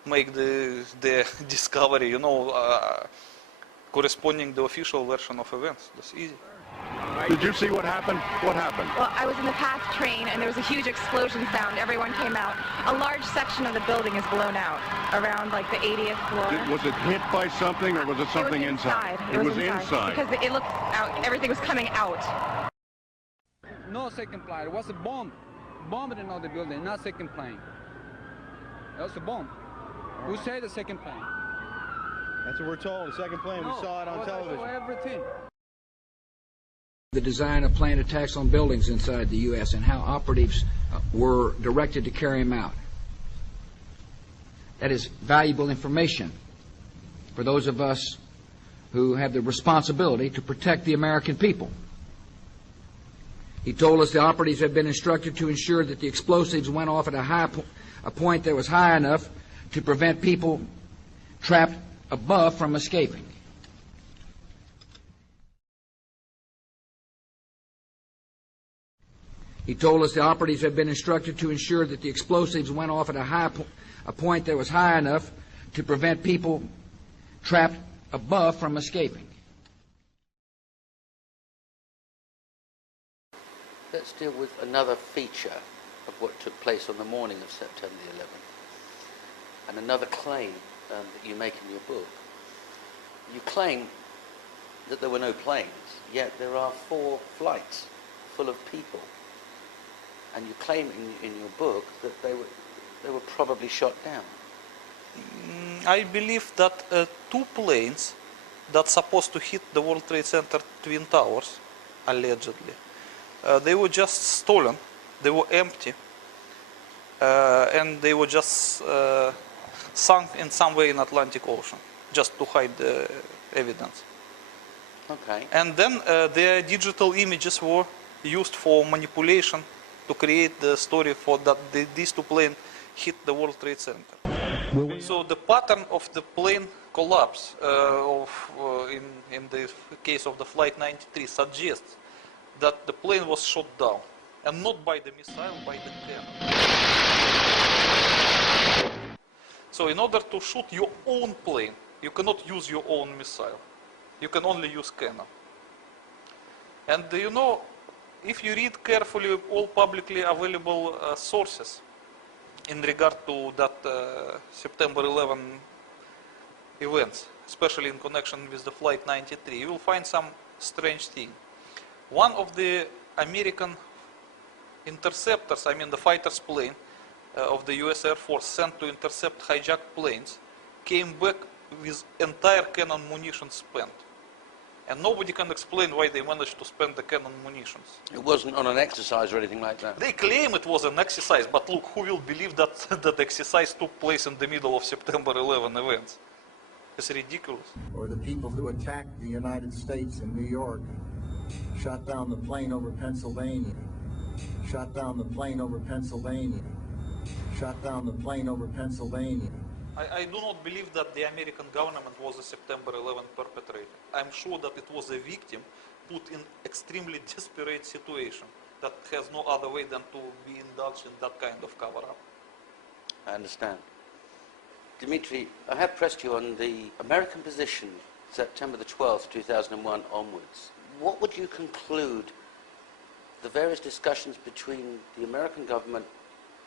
make the discovery, you know, corresponding the official version of events. That's easy. Did you see what happened? What happened? Well, I was in the past train, and there was a huge explosion sound. Everyone came out. A large section of the building is blown out, around like the 80th floor. Was it hit by something, or was it something inside? It was inside. Because it looked out, everything was coming out. No second plane. It was a bomb. Bombed in the building, not second plane. It was a bomb. Who said the second plane? That's what we're told. The second plane. No, we saw it on television. I saw everything. The design of planned attacks on buildings inside the U.S. and how operatives were directed to carry them out. That is valuable information for those of us who have the responsibility to protect the American people. He told us the operatives had been instructed to ensure that the explosives went off at a point that was high enough to prevent people trapped above from escaping. He told us the operatives had been instructed to ensure that the explosives went off at a point that was high enough to prevent people trapped above from escaping. Let's deal with another feature of what took place on the morning of September the 11th, and another claim that you make in your book. You claim that there were no planes, yet there are 4 flights full of people. And you claim in your book that they were probably shot down. I believe that 2 planes that supposed to hit the World Trade Center Twin Towers, allegedly, they were just stolen, they were empty, and they were just sunk in some way in Atlantic Ocean, just to hide the evidence. Okay. And then their digital images were used for manipulation to create the story for that these 2 planes hit the World Trade Center. So the pattern of the plane collapse in the case of the Flight 93 suggests that the plane was shot down, and not by the missile, by the cannon. So in order to shoot your own plane, you cannot use your own missile. You can only use cannon. And you know, if you read carefully all publicly available sources in regard to that September 11 events, especially in connection with the Flight 93, you will find some strange thing. One of the American interceptors, I mean the fighter's plane of the US Air Force sent to intercept hijacked planes, came back with entire cannon munition spent. And nobody can explain why they managed to spend the cannon munitions. It wasn't on an exercise or anything like that? They claim it was an exercise, but look, who will believe that that exercise took place in the middle of September 11 events? It's ridiculous. Or the people who attacked the United States in New York, shot down the plane over Pennsylvania, shot down the plane over Pennsylvania, shot down the plane over Pennsylvania. I do not believe that the American government was a September 11 perpetrator. I'm sure that it was a victim put in extremely desperate situation that has no other way than to be indulged in that kind of cover-up. I understand. Dimitri, I have pressed you on the American position September the 12th, 2001 onwards, what would you conclude the various discussions between the American government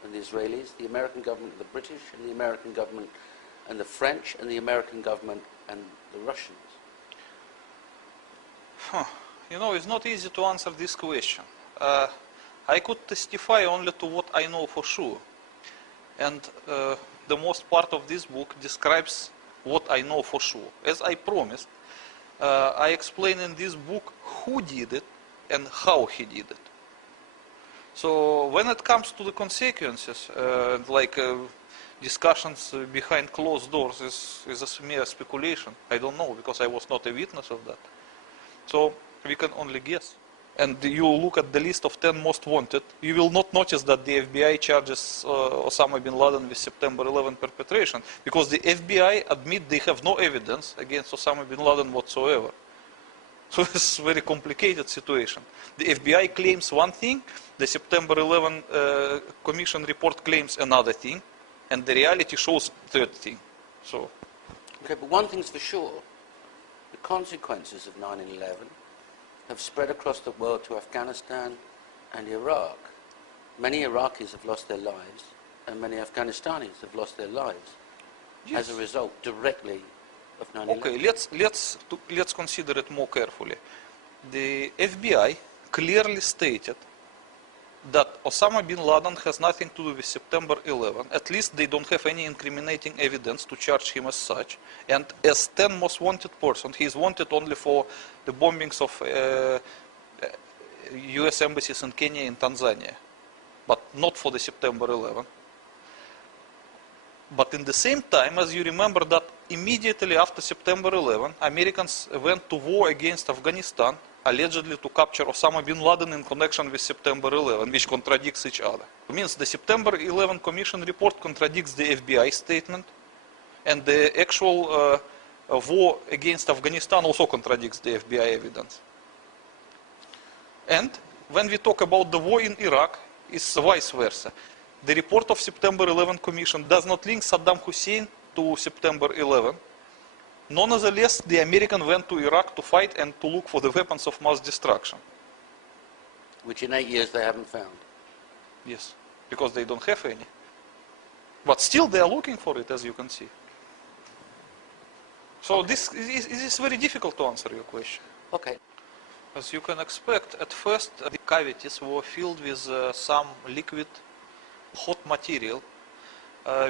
and the Israelis, the American government and the British, and the American government and the French, and the American government and the Russians? You know, it's not easy to answer this question. I could testify only to what I know for sure. And the most part of this book describes what I know for sure. As I promised, I explain in this book who did it and how he did it. So when it comes to the consequences, discussions behind closed doors is a mere speculation. I don't know, because I was not a witness of that. So we can only guess. And you look at the list of 10 most wanted, you will not notice that the FBI charges Osama bin Laden with September 11 perpetration, because the FBI admit they have no evidence against Osama bin Laden whatsoever. So it's a very complicated situation. The FBI claims one thing, the September 11 Commission report claims another thing, and the reality shows third thing. So. Okay, but one thing's for sure, the consequences of 9/11 have spread across the world to Afghanistan and Iraq. Many Iraqis have lost their lives, and many Afghanistanis have lost their lives as a result directly of 9/11. Okay, let's consider it more carefully. The FBI clearly stated that Osama bin Laden has nothing to do with September 11. At least they don't have any incriminating evidence to charge him as such. And as 10 most wanted person, he is wanted only for the bombings of US embassies in Kenya and Tanzania, but not for the September 11. But in the same time, as you remember that immediately after September 11, Americans went to war against Afghanistan, allegedly to capture Osama bin Laden in connection with September 11, which contradicts each other. It means the September 11 Commission report contradicts the FBI statement, and the actual war against Afghanistan also contradicts the FBI evidence. And when we talk about the war in Iraq, it's vice versa. The report of September 11 Commission does not link Saddam Hussein to September 11. Nonetheless, the Americans went to Iraq to fight and to look for the weapons of mass destruction. Which in 8 years they haven't found. Yes, because they don't have any. But still they are looking for it, as you can see. So this is very difficult to answer your question. Okay. As you can expect, at first the cavities were filled with some liquid hot material,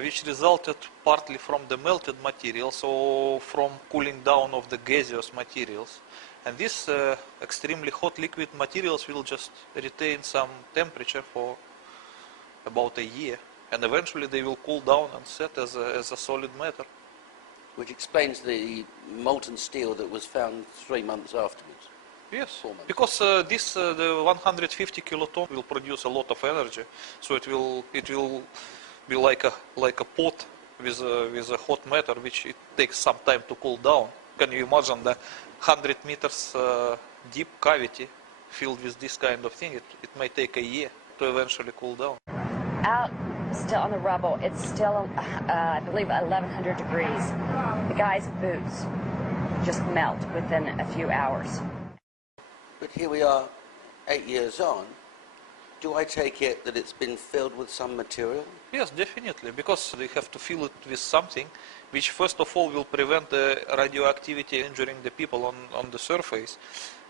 which resulted partly from the melted material, so from cooling down of the gaseous materials. And these extremely hot liquid materials will just retain some temperature for about a year, and eventually they will cool down and set as a solid matter. Which explains the molten steel that was found 3 months afterwards. Yes, because the 150 kiloton will produce a lot of energy, so it will be like a pot with a hot matter, which it takes some time to cool down. Can you imagine the 100 meters deep cavity filled with this kind of thing? It may take a year to eventually cool down. Out still on the rubble, it's still I believe 1100 degrees. The guy's boots just melt within a few hours. But here we are 8 years on. Do I take it that it's been filled with some material? Yes, definitely, because they have to fill it with something which first of all will prevent the radioactivity injuring the people on the surface.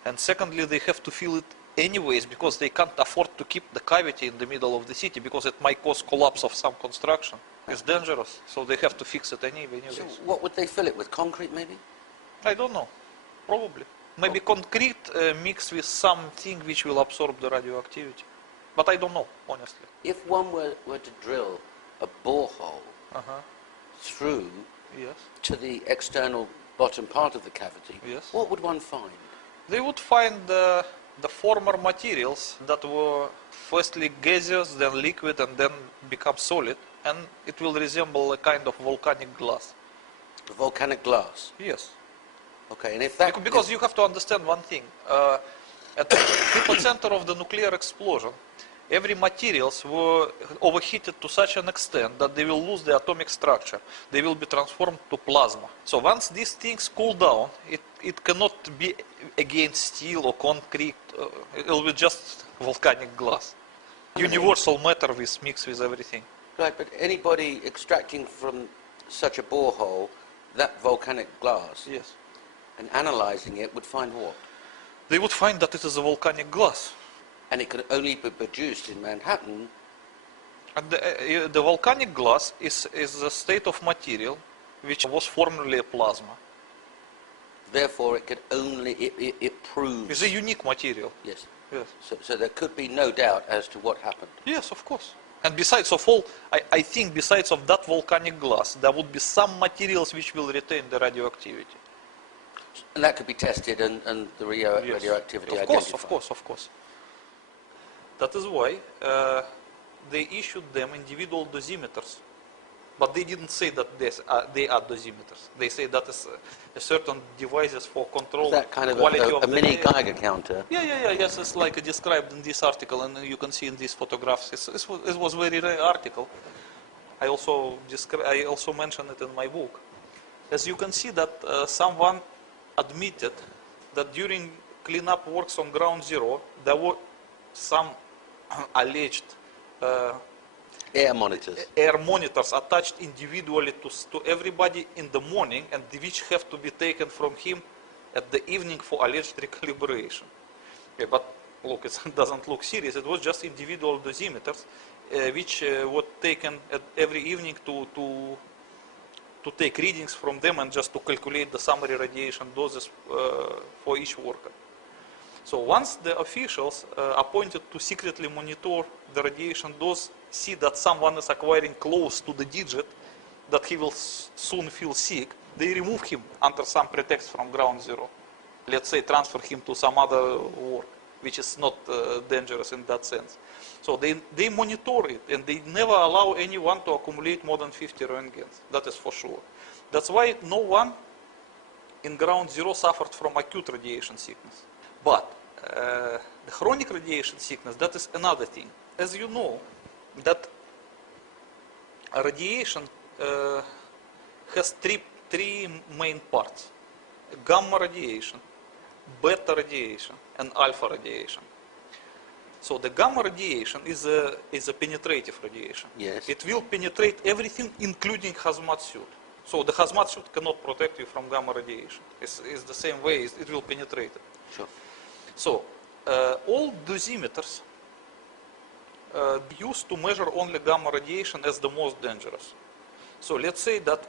And secondly, they have to fill it anyways because they can't afford to keep the cavity in the middle of the city because it might cause collapse of some construction. It's dangerous, so they have to fix it anyways. So what would they fill it with? Concrete maybe? I don't know, probably. Maybe concrete mixed with something which will absorb the radioactivity. But I don't know, honestly. If one were to drill a borehole through to the external bottom part of the cavity, what would one find? They would find the former materials that were firstly gaseous, then liquid, and then become solid, and it will resemble a kind of volcanic glass. Volcanic glass? Yes. Okay, and if that... Because you have to understand one thing. At the epicenter of the nuclear explosion, every materials were overheated to such an extent that they will lose their atomic structure. They will be transformed to plasma. So once these things cool down, it cannot be again steel or concrete. It will be just volcanic glass. Universal matter mixed with everything. Right, but anybody extracting from such a borehole that volcanic glass, yes, and analysing it would find what? They would find that it is a volcanic glass. And it could only be produced in Manhattan. And the volcanic glass is a state of material which was formerly a plasma. Therefore, it could only, it proves... It's a unique material. Yes. Yes. So there could be no doubt as to what happened. Yes, of course. And besides of all, I think besides of that volcanic glass, there would be some materials which will retain the radioactivity. And that could be tested and the radioactivity identified. Of course. That is why they issued them individual dosimeters. But they didn't say that they are dosimeters. They say that is a certain devices for control that kind of quality of a mini Geiger counter. Yes, it's like described in this article, and you can see in these photographs. It was a very rare article. I also mentioned it in my book. As you can see that someone admitted that during cleanup works on ground zero, there were some alleged air monitors attached individually to everybody in the morning, and which have to be taken from him at the evening for alleged recalibration. Okay, but look, it doesn't look serious. It was just individual dosimeters which were taken every evening to take readings from them and just to calculate the summary radiation doses for each worker. So once the officials appointed to secretly monitor the radiation dose see that someone is acquiring close to the digit that he will soon feel sick, they remove him under some pretext from ground zero. Let's say transfer him to some other work, which is not dangerous in that sense. So they monitor it, and they never allow anyone to accumulate more than 50 Roentgens. That is for sure. That's why no one in ground zero suffered from acute radiation sickness. But the chronic radiation sickness, that is another thing. As you know, that radiation has three main parts: gamma radiation, beta radiation, and alpha radiation. So the gamma radiation is a penetrative radiation. Yes. It will penetrate everything, including hazmat suit. So the hazmat suit cannot protect you from gamma radiation. It's the same way it will penetrate it. Sure. So all dosimeters used to measure only gamma radiation as the most dangerous. So let's say that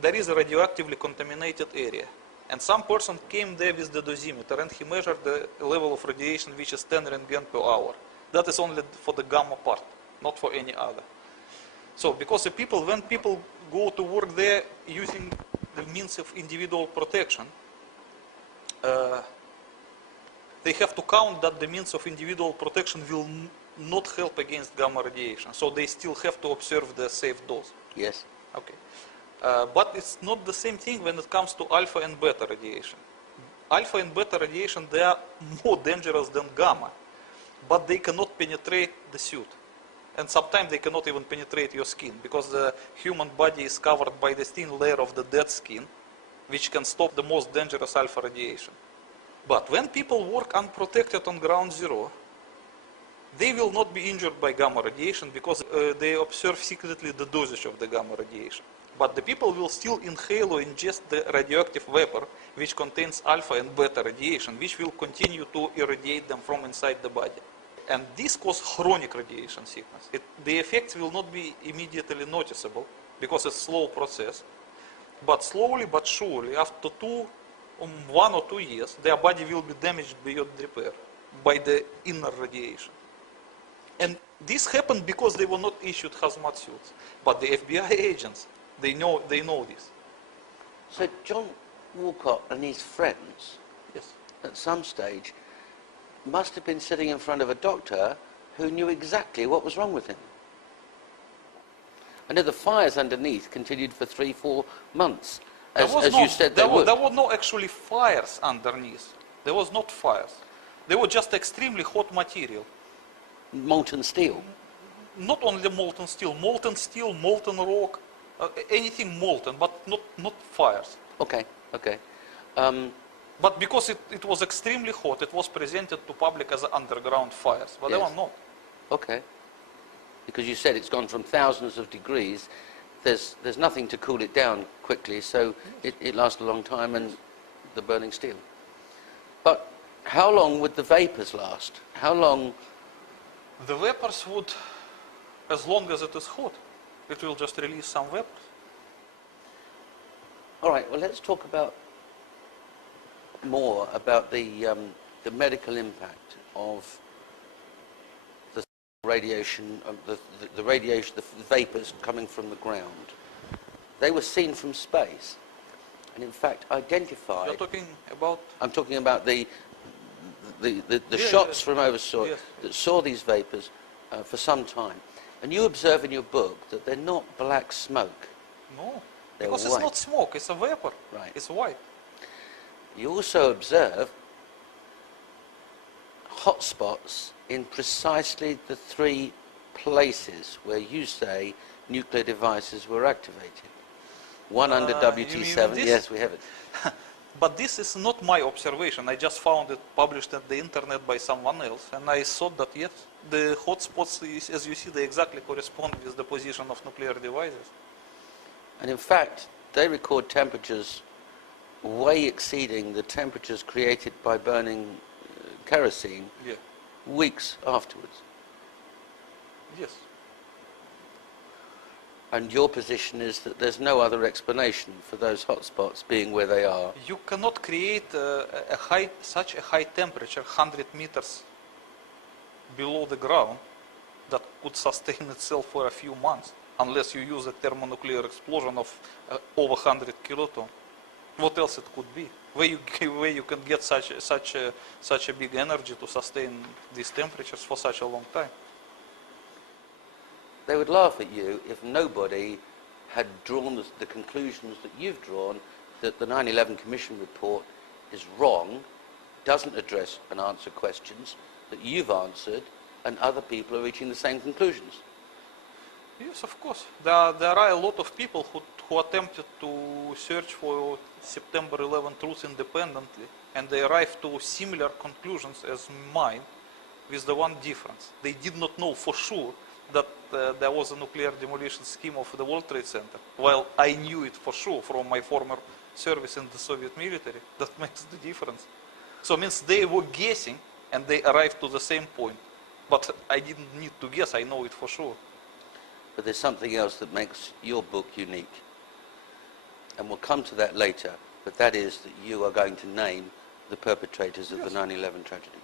there is a radioactively contaminated area, and some person came there with the dosimeter and he measured the level of radiation, which is 10 Roentgen per hour. That is only for the gamma part, not for any other. So because when people go to work there using the means of individual protection, they have to count that the means of individual protection will not help against gamma radiation. So they still have to observe the safe dose. Yes. Okay. But it's not the same thing when it comes to alpha and beta radiation. Alpha and beta radiation, they are more dangerous than gamma, but they cannot penetrate the suit. And sometimes they cannot even penetrate your skin, because the human body is covered by the thin layer of the dead skin, which can stop the most dangerous alpha radiation. But when people work unprotected on ground zero, they will not be injured by gamma radiation, because they observe secretly the dosage of the gamma radiation. But the people will still inhale or ingest the radioactive vapor, which contains alpha and beta radiation, which will continue to irradiate them from inside the body. And this causes chronic radiation sickness. The effects will not be immediately noticeable, because it's a slow process. But slowly but surely, after 1 or 2 years, their body will be damaged beyond repair by the inner radiation. And this happened because they were not issued hazmat suits. But the FBI agents, they know this. So John Walcott and his friends, yes, at some stage, must have been sitting in front of a doctor who knew exactly what was wrong with him. I know the fires underneath continued for 3-4 months, as you said they would. There were no actually fires underneath. There was not fires. They were just extremely hot material. molten steel? Not only molten steel, molten rock, anything molten, but not fires. Okay, okay. But because it was extremely hot, it was presented to public as underground fires, but they were not. Okay. Because you said it's gone from thousands of degrees. There's nothing to cool it down quickly, so it lasts a long time, and the burning steel. But how long would the vapors last? How long? The vapors would, as long as it is hot, it will just release some vapors. All right, well, let's talk more about the medical impact of the radiation, the radiation, the vapors coming from the ground. They were seen from space, and in fact identified. You're talking about? I'm talking about the shots from oversaw that saw these vapors for some time, and you observe in your book that they're not black smoke. No, they're because white. it's not smoke; it's a vapor. Right. It's white. You also observe hotspots in precisely the 3 places where you say nuclear devices were activated. One under WT7. Yes, we have it. But this is not my observation. I just found it published at the internet by someone else, and I thought that yes, the hotspots, as you see, they exactly correspond with the position of nuclear devices. And in fact, they record temperatures way exceeding the temperatures created by burning kerosene weeks afterwards. Yes. And your position is that there's no other explanation for those hotspots being where they are. You cannot create such a high temperature, 100 meters below the ground, that could sustain itself for a few months, unless you use a thermonuclear explosion of over 100 kilotons. What else it could be? Where you can get such a big energy to sustain these temperatures for such a long time? They would laugh at you if nobody had drawn the conclusions that you've drawn, that the 9/11 Commission report is wrong, doesn't address and answer questions that you've answered, and other people are reaching the same conclusions. Yes, of course. There are a lot of people who attempted to search for September 11 truth independently, and they arrived to similar conclusions as mine, with the one difference. They did not know for sure that there was a nuclear demolition scheme of the World Trade Center, while I knew it for sure from my former service in the Soviet military. That makes the difference. So it means they were guessing, and they arrived to the same point. But I didn't need to guess, I know it for sure. But there's something else that makes your book unique. And we'll come to that later, but that is that you are going to name the perpetrators of the 9/11 tragedy.